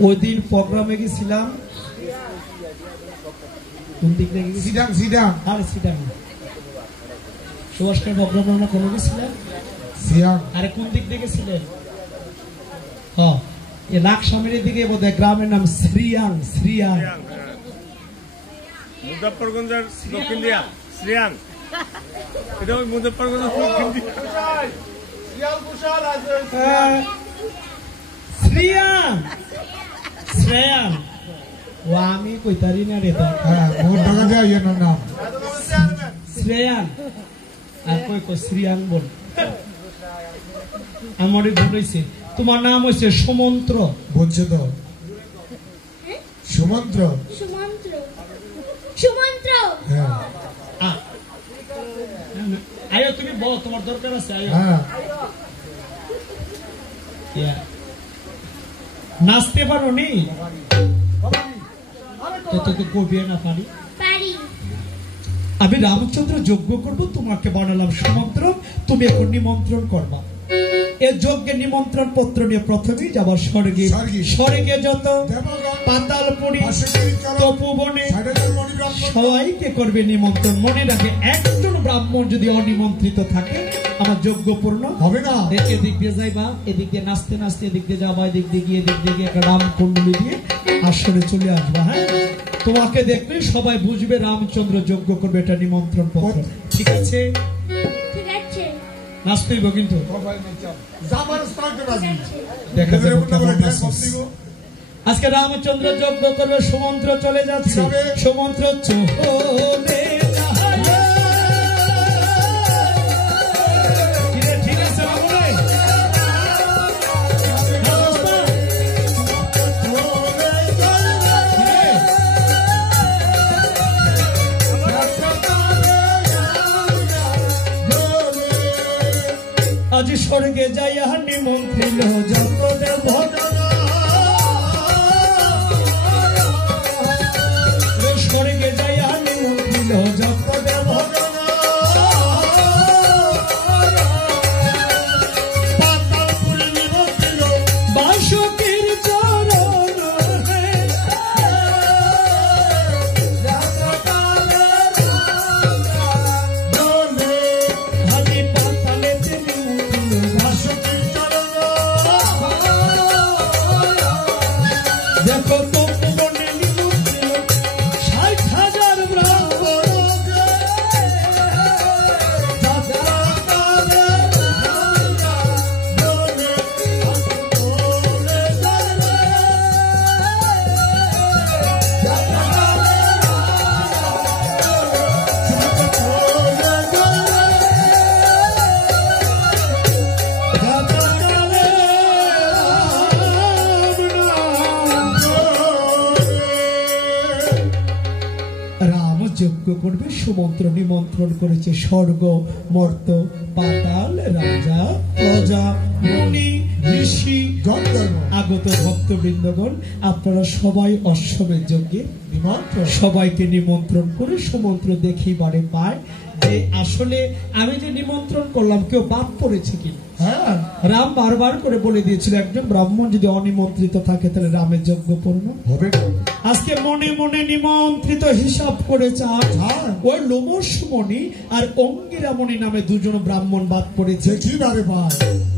ওই দিন প্রোগ্রামে গেছিলাম, কোন দিক থেকে গেছি? সিডাং সিডাং আর সিটাং সুভাষকার প্রোগ্রামে আমরা কোন গেছিলাম? সিয়াং। আরে কোন দিক থেকে গেছিলেন? হ্যাঁ, এই লাকসামের দিকে বোধহয় গ্রামের নাম শ্রিয়াং। শ্রিয়াং মুজাফফরগঞ্জের দক্ষিণ দিয়া শ্রেয়াং এটা ওই মধ্যে পারবো না শিয়াল কুশাল আছে শ্রেয়ান শ্রেয়ান ও আমি কইতারি না রে তো হ্যাঁ বহুত টাকা দেয় এর নাম শ্রেয়ান আর কই কই শ্রেয়ান বল আমারই বলেছে তোমার নাম হইছে সমন্ত্র বলছে তো সুমন্ত্র সুমন্ত্র সুমন্ত্র হ্যাঁ আয়ো তুমি বলো তোমার দরকার আছে আয়ো হ্যাঁ নাচতে পারো নি তো কবি না পারি পারি আমি রামচন্দ্র যজ্ঞ করব তোমাকে বানালাম সমুদ্র তুমি এখন নিমন্ত্রণ করবা এ যজ্ঞে নিমন্ত্রণ পত্র নিয়ে প্রথমেই যাবার স্বর্গে স্বর্গে যত পাতালপুরী তপোবনে সবাইকে করবে নিমন্ত্রণ মনে রাখে একজন ব্রাহ্মণ যদি অনিমন্ত্রিত থাকে আমার যজ্ঞ পূর্ণ হবে না এদিক দিয়ে যাইবা এদিক দিয়ে নাচতে নাচতে এদিক দিয়ে যাবা এদিক দিয়ে গিয়ে একটা রাম কুণ্ডলী দিয়ে আসরে চলে আসবা হ্যাঁ তোমাকে দেখলে সবাই বুঝবে রামচন্দ্র যজ্ঞ করবে এটা নিমন্ত্রণ পত্র ঠিক আছে ঠিক আছে নাচতে হইব কিন্তু দেখা যাবে আজকে রামচন্দ্র যজ্ঞ করবে সমন্ত্র চলে যাচ্ছে সমন্ত্র চলে ঠিক আছে আজ স্বর্গে যাইয়া নিমন্ত্রিল জগদেব স্বর্গে যাইয়া নিমন্ত্রিল জগদেব বাসুকীর চরণ হাতি পাতালে দেখো তো মনে নিমন্ত্রিল ৬০,০০০ ব্রাহ্মণ রাম যজ্ঞ করবে সুমন্ত্র নিমন্ত্রণ করেছে স্বর্গ মর্ত পাতাল রাজা প্রজা মুনি ঋষি আগত ভক্তবৃন্দগণ আপনারা সবাই অশ্বমের যজ্ঞে সবাইকে নিমন্ত্রণ করে সুমন্ত্র দেখেই বারে পায় যে আসলে আমি যে নিমন্ত্রণ করলাম কেউ বাদ পড়েছে কিনা রাম বারবার করে বলে দিয়েছিল একজন ব্রাহ্মণ যদি অনিমন্ত্রিত থাকে তাহলে রামের যজ্ঞ পূর্ণ হবে আজকে মনে মনে নিমন্ত্রিত হিসাব করে চান ওই লোমসমণি আর অঙ্গিরামণি নামে দুজন ব্রাহ্মণ বাদ পড়েছে কি বারে ভাই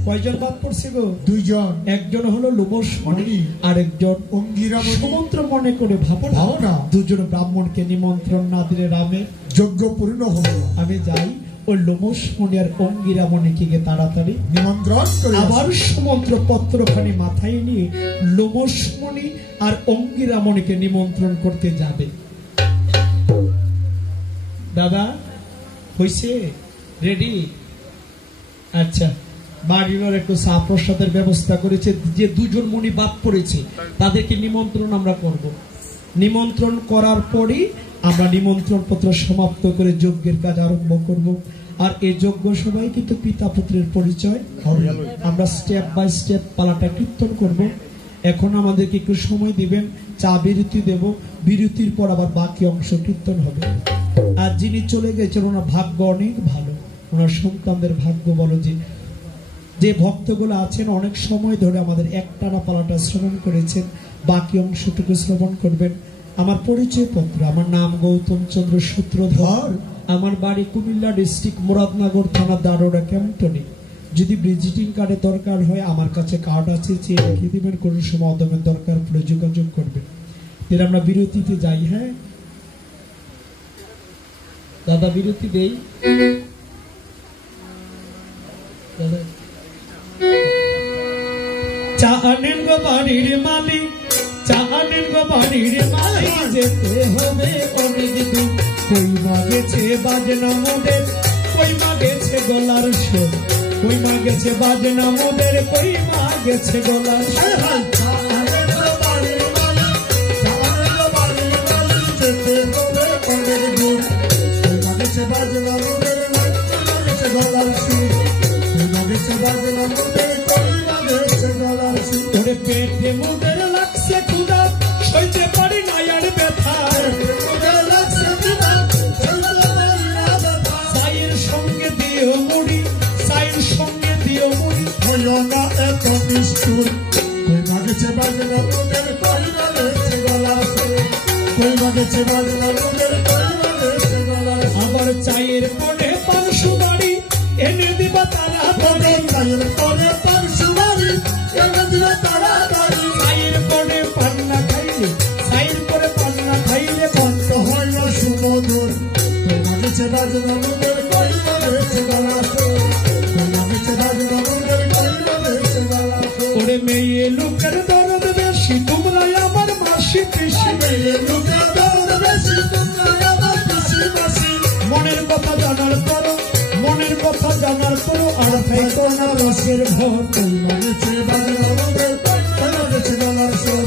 কয়জন বাদ পড়ছে গো দুইজন একজন হলো লোমসমণি আর একজন অঙ্গিরামণি সমন্ত্র মনে করে ভাবো না দুজন ব্রাহ্মণকে নিমন্ত্রণ না দিলে রামের যজ্ঞ পূর্ণ হবে আমি যাই ওই লোমসমণি আর অঙ্গিরামণিকে গিয়ে তাড়াতাড়ি নিমন্ত্রণ করে আবার সমন্ত্র পত্রখানি মাথায় নিয়ে লোমসমণি আর অঙ্গিরামণিকে নিমন্ত্রণ করতে যাবে দাদা হইছে রেডি আচ্ছা বাড়ির একটু চা প্রসাদের ব্যবস্থা করেছে যে দুজন মুনি বাদ পড়েছে তাদেরকে নিমন্ত্রণ আমরা করব নিমন্ত্রণ করার পরই আমরা নিমন্ত্রণ পত্র সমাপ্ত করে যজ্ঞের কাজ আরম্ভ করব আর এই যজ্ঞ সবাই কিন্তু পিতা পুত্রের পরিচয় হবে আমরা স্টেপ বাই স্টেপ পালাটা কীর্তন করব এখন আমাদেরকে একটু সময় দিবেন চা বিরতি দেব বিরতির পর আবার বাকি অংশ কীর্তন হবে আর যিনি চলে গেছেন ওনার ভাগ্য অনেক ভালো ওনার সন্তানদের ভাগ্য বলো যে ভক্তগুলো আছেন অনেক সময় ধরে আমাদের একটানা পালাটা শ্রবণ করেছেন বাকি অংশটুকু শ্রবণ করবেন আমার পরিচয় পত্র আমার নাম গৌতম চন্দ্র সূত্রধর আমার বাড়ি কুমিল্লা ডিস্ট্রিক্ট মুরাদনগর থানা দারোরা ক্যান্টনে যদি ভিজিটিং কার্ডের দরকার হয় আমার কাছে কার্ড আছে চেয়ে রেখে দিবেন কোনো সময় অদমের দরকার পড়ে যোগাযোগ করবেন এর আমরা বিরতিতে যাই হ্যাঁ দাদা বিরতি দেই। চা আনেন গো বাড়ির মালিক, চা আনেন গো বাড়ির মালিক, যেতে হবে অনেক দূর। কই মা গেছে বাজনা মোদের, কই মা গেছে গলার সুর, কই মা গেছে বাজনা মোদের, কই মা গেছে গলার সুর। ওরে পেটে মোদের লাগছে ক্ষুধা, সইতে পারি না আর ব্যথা। সাইয়ের সঙ্গে দিও মুড়ি, সাইয়ের সঙ্গে দিও মুড়ি। হইও না এত নিষ্ঠুর, কই মাগেছে বাজনা মোদের, কই মাগেছে গলার সুর, কই মাগেছে বাজনা মোদের, কই মাগেছে গলার সুর। আবার চায়ের পরে পাঁচশো বাড়ি এনে দিবা তারা, চায়ের পরে পাঁচশো বাড়ি এনে দিবা তারা। চায়ের পরে পান্না খাইলে, চায়ের পরে পান্না খাইলে কণ্ঠ হয় না সুমধুর, কই মাগেছে বাজনা মোদের, কই মাগেছে গলার সুর, কই মাগেছে বাজনা মোদের, কই মাগেছে গলার সুর। ওরে মেয়ে লোকের দরদ বেশি, তোমরা আমার মাসি পিসি। লোকের দরদ বেশি, তোমরা আমার পিসি মাসি। মনের কথা জানার পরও, মনের কথা জানার পরও আর খাইতো না রসের ভর। কই মাগেছে বাজনা মোদের, কই মাগেছে গলার সুর,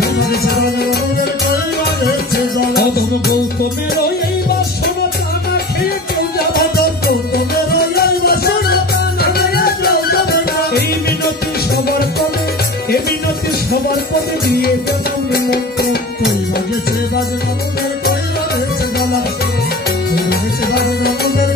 কই মাগেছে বাজনা মোদের, কই মাগেছে গলার সুর। অধম গৌতমেরও এই বাসনা টানা খেয়ে কেউ যাবে না। এই মিনতি সবার পদে, এই মিনতি সবার পদে দিয়ে দেবো নিমন্ত্রণ। কই মাগেছে বাজনা মোদের, কই মাগেছে গলার সুর, কই মাগেছে বাজনা মোদের,